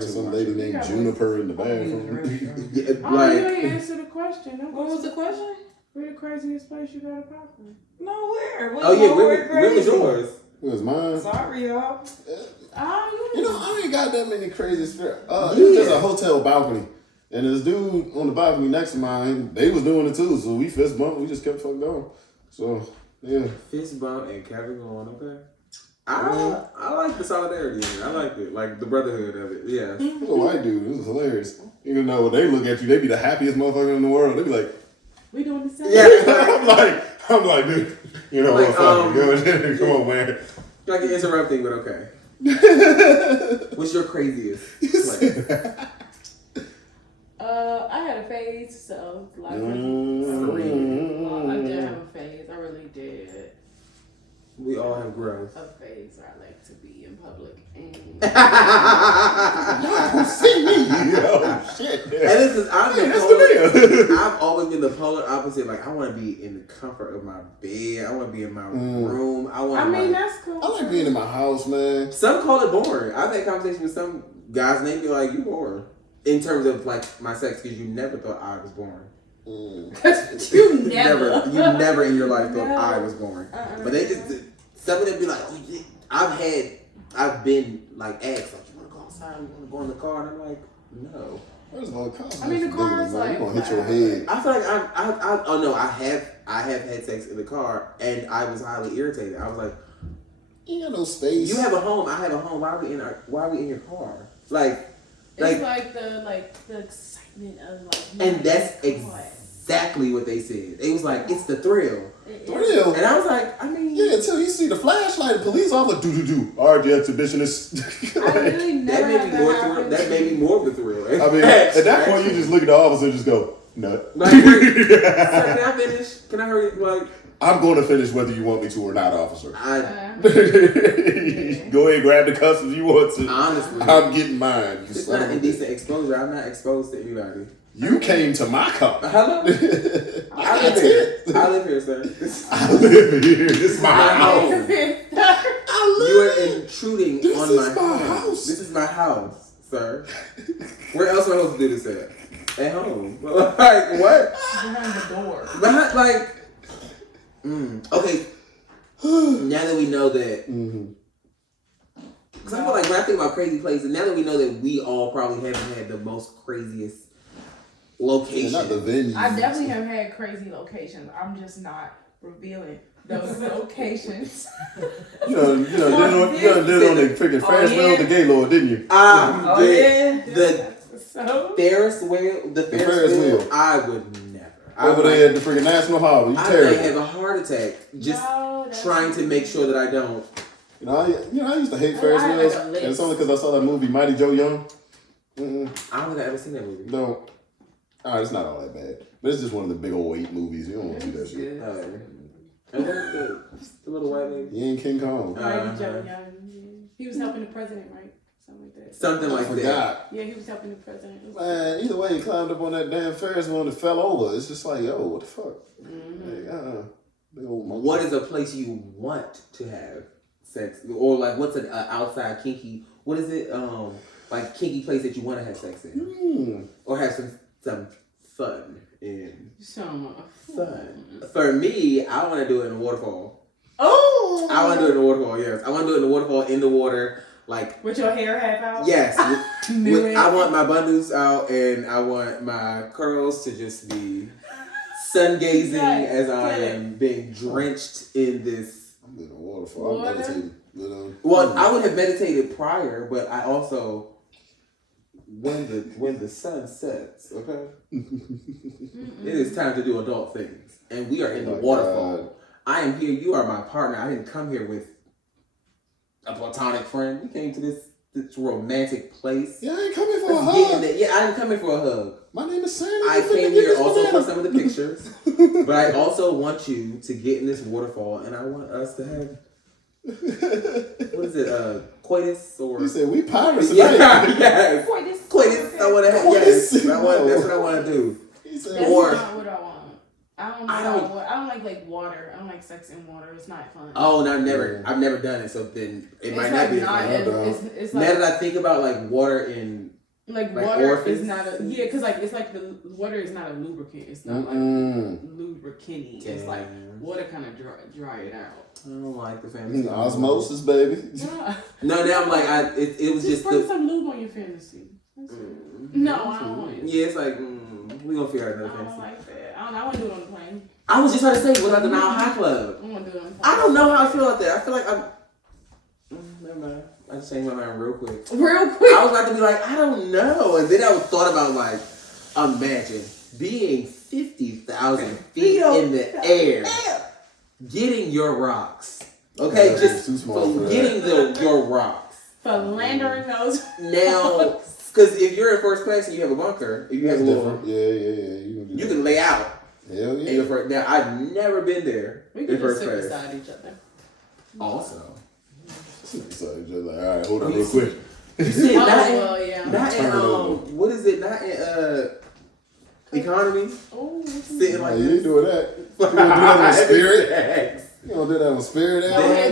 Some lady named Juniper in the bathroom. You didn't answer the question. What was the question? Where the craziest place you got a popcorn? Nowhere. Where was yours? It was mine. Sorry, y'all. I ain't got that many crazy stories. It was just a hotel balcony. And this dude on the balcony next to mine, they was doing it too. So we fist bumped. We just kept fucking going. So, yeah. Fist bump and kept it going, okay. I like the solidarity in it. I like it. Like the brotherhood of it. Yeah. It was a white dude. This is hilarious. Even though when they look at you, they be the happiest motherfucker in the world. They be like, we doing the same. Yeah. I'm like, dude, you know what, fuck it. Come on, man. Like interrupting, but okay. What's your craziest place? I had a phase, so like I did have a phase. I really did. We all have growth. A phase where I like to be in public and see me. Oh shit. And this is I've always been the polar opposite. Like I want to be in the comfort of my bed. I want to be in my room. That's cool. I like being in my house, man. Some call it boring. I've had conversations with some guys and they be like, "You boring." In terms of like my sex, because you never thought I was boring. You never in your life thought I was boring. But they just some of them be like, "Oh, yeah. I've been like asked like, you want to go outside? You want to go in the car?" And I'm like, no. There's a lot of cars. The car is like, you're gonna hit your head. I feel like oh no, I have had sex in the car and I was highly irritated. I was like, you got no space. You have a home. I have a home. Why are we in your car? It's like the excitement of like. And that's exactly what they said. It was like it's the thrill. Thrill. And I was like, I mean, yeah, until you see the flashlight, the police officer do. All right, the exhibitionist. I really never that made me more of the thrill. I mean, at that point, you just look at the officer and just go, nut. Like, sir, can I finish? Can I hurry? Like, I'm going to finish whether you want me to or not, officer. Go ahead, grab the cuffs if you want to. Honestly, I'm getting mine. It's not indecent exposure. I'm not exposed to anybody. You came to my car. Hello? I live here, sir. I live here. This is my house. You are intruding on my house. This is my house, sir. Where else am I supposed to do this at? At home. Like, what? Behind the door. Okay. Now that we know that. Because I feel like when I think about crazy places, now that we know that we all probably haven't had the most craziest locations. Not the venue. I definitely have had crazy locations. I'm just not revealing those locations. You did on the freaking Ferris wheel the Gaylord, didn't you? The Ferris wheel. I would never. Over there at the freaking National Harbor. You terrible. I have a heart attack just trying to make sure that I don't. I used to hate Ferris wheels, and it's only because I saw that movie Mighty Joe Young. I don't think I ever seen that movie. No, it's not all that bad, but it's just one of the big old 8 movies. You don't want to do that shit. And the little white lady. You ain't King Kong. Mighty Joe Young. He was helping the president, right? Something like that. Something like that. Yeah, he was helping the president. Man, either way, he climbed up on that damn Ferris wheel and it fell over. It's just like, yo, what the fuck? Like, big old monkey. What is a place you want to have sex, or like what's an outside kinky? What is it? Like kinky place that you want to have sex in, or have some fun in. Some fun. For me, I want to do it in a waterfall. Oh, I want to do it in a waterfall. Yes, I want to do it in a waterfall in the water. Like with your hair half out? Yes. I want my bundles out and I want my curls to just be sun gazing as I am being drenched in this. I'm in a waterfall. I'm meditating. Well, I would have meditated prior, but I also when the sun sets, okay? It is time to do adult things. And we are in the waterfall. God. I am here, you are my partner. I didn't come here with a platonic friend. We came to this romantic place. Yeah, I ain't coming for a hug. I didn't come here for a hug. My name is Sandy. I came here also for some of the pictures. But I also want you to get in this waterfall and I want us to have what is it? Coitus or you said we pirates. Yes. Coitus. I want to have yes. That's what I want to do. That's not what I want. I don't like water. I don't like sex in water. It's not fun. Oh, no, never. I've never done it, so then it might not be fun. It's like, now that I think about like water in water orifice? is not because it's like the water is not a lubricant. It's not like lubricant-y. It's like water kind of dry it out. I don't like the fantasy. Osmosis, baby. Yeah. No, now I'm like it was just put some lube on your fantasy. No, I don't want it. Yeah, it's like we gonna figure out another fantasy. I don't like that. I want to do it on the plane. I was just trying to say without the Nile High Club. I want to do it on the plane. I don't know how I feel about that. I feel like I'm. Never mind. I just changed my mind real quick. I was about to be like, I don't know, and then I thought about like, imagine being 50,000 feet in the air, getting your rocks. Okay, yeah, just too small for getting your rocks. For landering those. Now, because if you're in first class and you have a bunker, if you have a little, you can lay out. Hell yeah. Now, I've never been there. We can just sit beside each other. Also. So just like, all right, hold on real quick. You said not in what is it? Not in economy. Oh, sitting like you ain't doing that. You gonna do that with spirit? You gonna do that with spirit?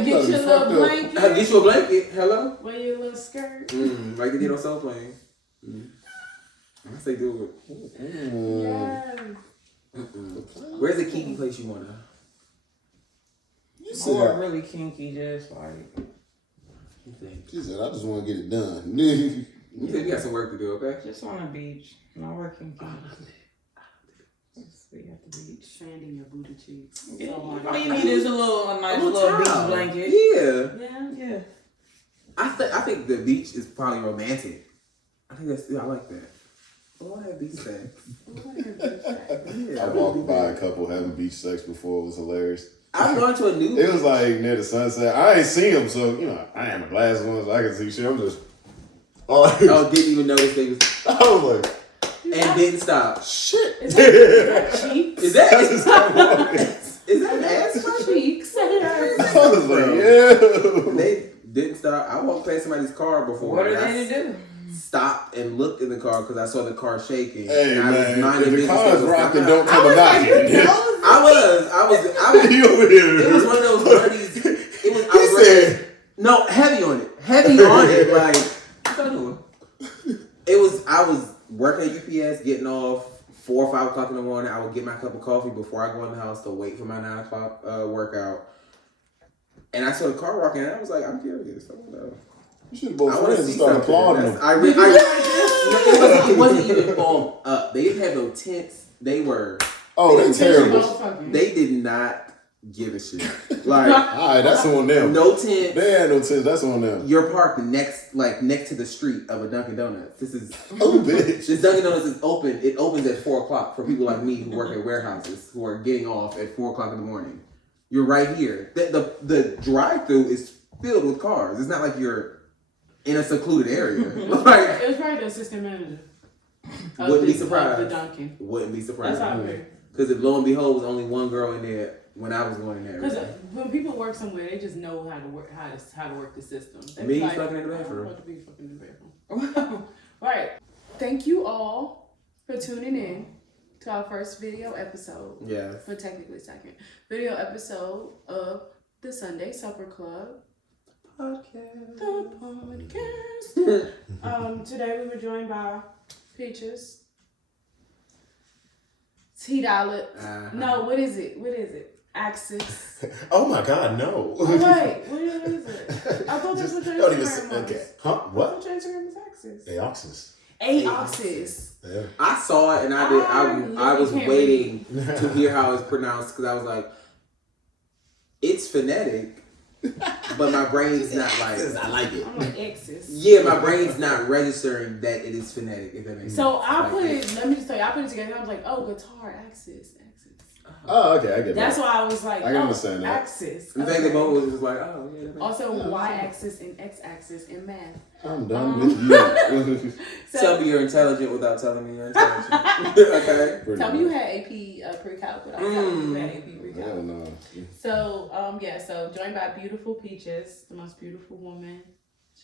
Get you a little blanket. Get you a blanket. Hello. Wear your little skirt. Like they did on Soul Plane. I say do it. Yes. Where's the kinky place you wanna? You said really kinky, just like. She said, I just want to get it done. You said you got some work to do, okay? Just on the beach. Not working kinky. Just be at the beach. Sanding your booty cheeks. Yeah. All you need is a nice little beach blanket. Yeah. I think the beach is probably romantic. I like that. Oh, I have beach sex. I walked by a couple having beach sex before. It was hilarious. I'm going to a new It was like near the sunset. I ain't seen them, so I had my glasses on, so I can see shit. I'm just didn't even notice they was. I was like, and didn't stop. Shit. Is that cheeks? Is that an ass for cheeks? I was like, yeah. They didn't stop. I walked past somebody's car before. What are they to do? Stopped and looked in the car because I saw the car shaking. Hey, and man, if the car's rocking, don't come about it. I was You over here. It was one of these. No, heavy on it. Like, what's I doing? I was working at UPS, getting off 4 or 5 o'clock in the morning. I would get my cup of coffee before I go in the house to wait for my 9 o'clock workout. And I saw the car rocking, and I was like, I'm curious. I want to know. You should have both friends and started applauding them. It wasn't even foamed up. They didn't have no tents. They were. Oh, they're terrible. They did not give a shit. Like, all right, that's on them. No tent. They had no tents. That's on them. You're parked next to the street of a Dunkin' Donuts. This is bitch. This Dunkin' Donuts is open. It opens at 4 o'clock for people like me who work at warehouses who are getting off at 4 o'clock in the morning. You're right here. The drive-through is filled with cars. It's not like you're in a secluded area. Like, it was probably the assistant manager. Wouldn't be surprised. The Dunkin'. Wouldn't be surprised. That's how I figured. Because lo and behold, was only one girl in there when I was going in there. Because when people work somewhere, they just know how to work the system. They Me like, fucking in the bathroom. I want to be fucking in the bathroom. Right. Thank you all for tuning in to our first video episode. Yes. But technically second video episode of the Sunday Supper Club. The podcast. Today we were joined by Peaches. T-Dollar. No, what is it? Axis. Oh my God, no. Oh, wait, what is it? I thought that's what your Instagram was. Okay. Huh? What? I thought your Instagram was Axis. Axis. Axis. Yeah. I saw it and I was waiting to hear how it's pronounced because I was like, it's phonetic, but my brain's not like. I like it. I'm like Axis. Yeah, my brain's not registering that it is phonetic. If that makes sense. So I put it. Let me just tell you, I put it together. And I was like, oh, guitar, Axis. Oh, okay, I get That's that. why I was like, I can understand that. Axis. In fact, the moment was just like, oh yeah. Also, y-axis and x-axis in math. I'm done with you. Tell me you're intelligent without telling me you're intelligent. Okay. Tell me you had AP pre-calc without telling me you had AP pre-calc. Hell no. So joined by beautiful Peaches, the most beautiful woman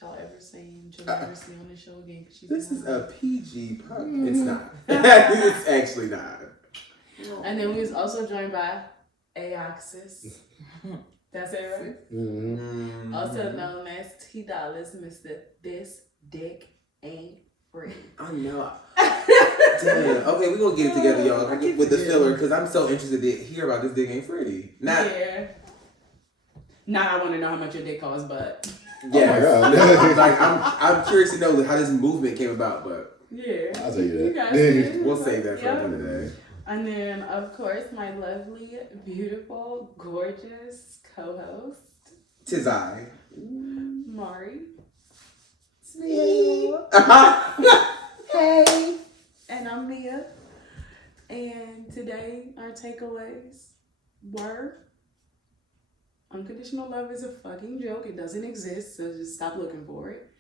y'all ever seen. You'll never see on the show again. This is a PG podcast. It's not. It's actually not. And then we was also joined by Axis. That's it, right? Mm-hmm. Also known as T-Dollars, Mr. This Dick Ain't Free. I know. Damn. Okay, we're gonna get it together, y'all. With the filler, because I'm so interested to hear about this dick ain't pretty. Yeah. Now I want to know how much your dick costs, but yes. Oh my God. Like I'm curious to know how this movement came about, but yeah, I'll tell you that. guys see. we'll save that for another day. And then, of course, my lovely, beautiful, gorgeous co-host, Tis I. Mari. It's me. Hey. And I'm Miah. And today, our takeaways were: unconditional love is a fucking joke. It doesn't exist, so just stop looking for it.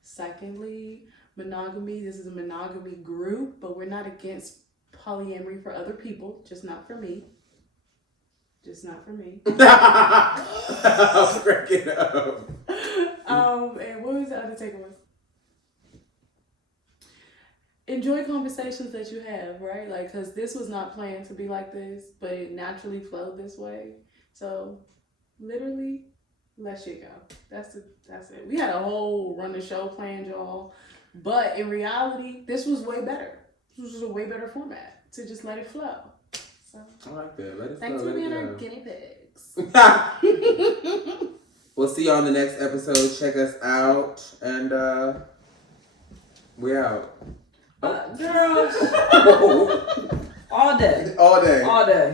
Secondly, monogamy. This is a monogamy group, but we're not against polyamory for other people, just not for me. I'm cracking up. And what was the other takeaway? Enjoy conversations that you have, right? Like, because this was not planned to be like this, but it naturally flowed this way. So, literally, let shit go. That's it. We had a whole run the show planned, y'all. But in reality, this was way better. This was a way better format to just let it flow. So I like that. Let it flow. thanks for being our guinea pigs. We'll see y'all in the next episode. Check us out. And we're out. Girl. All day. All day. All day.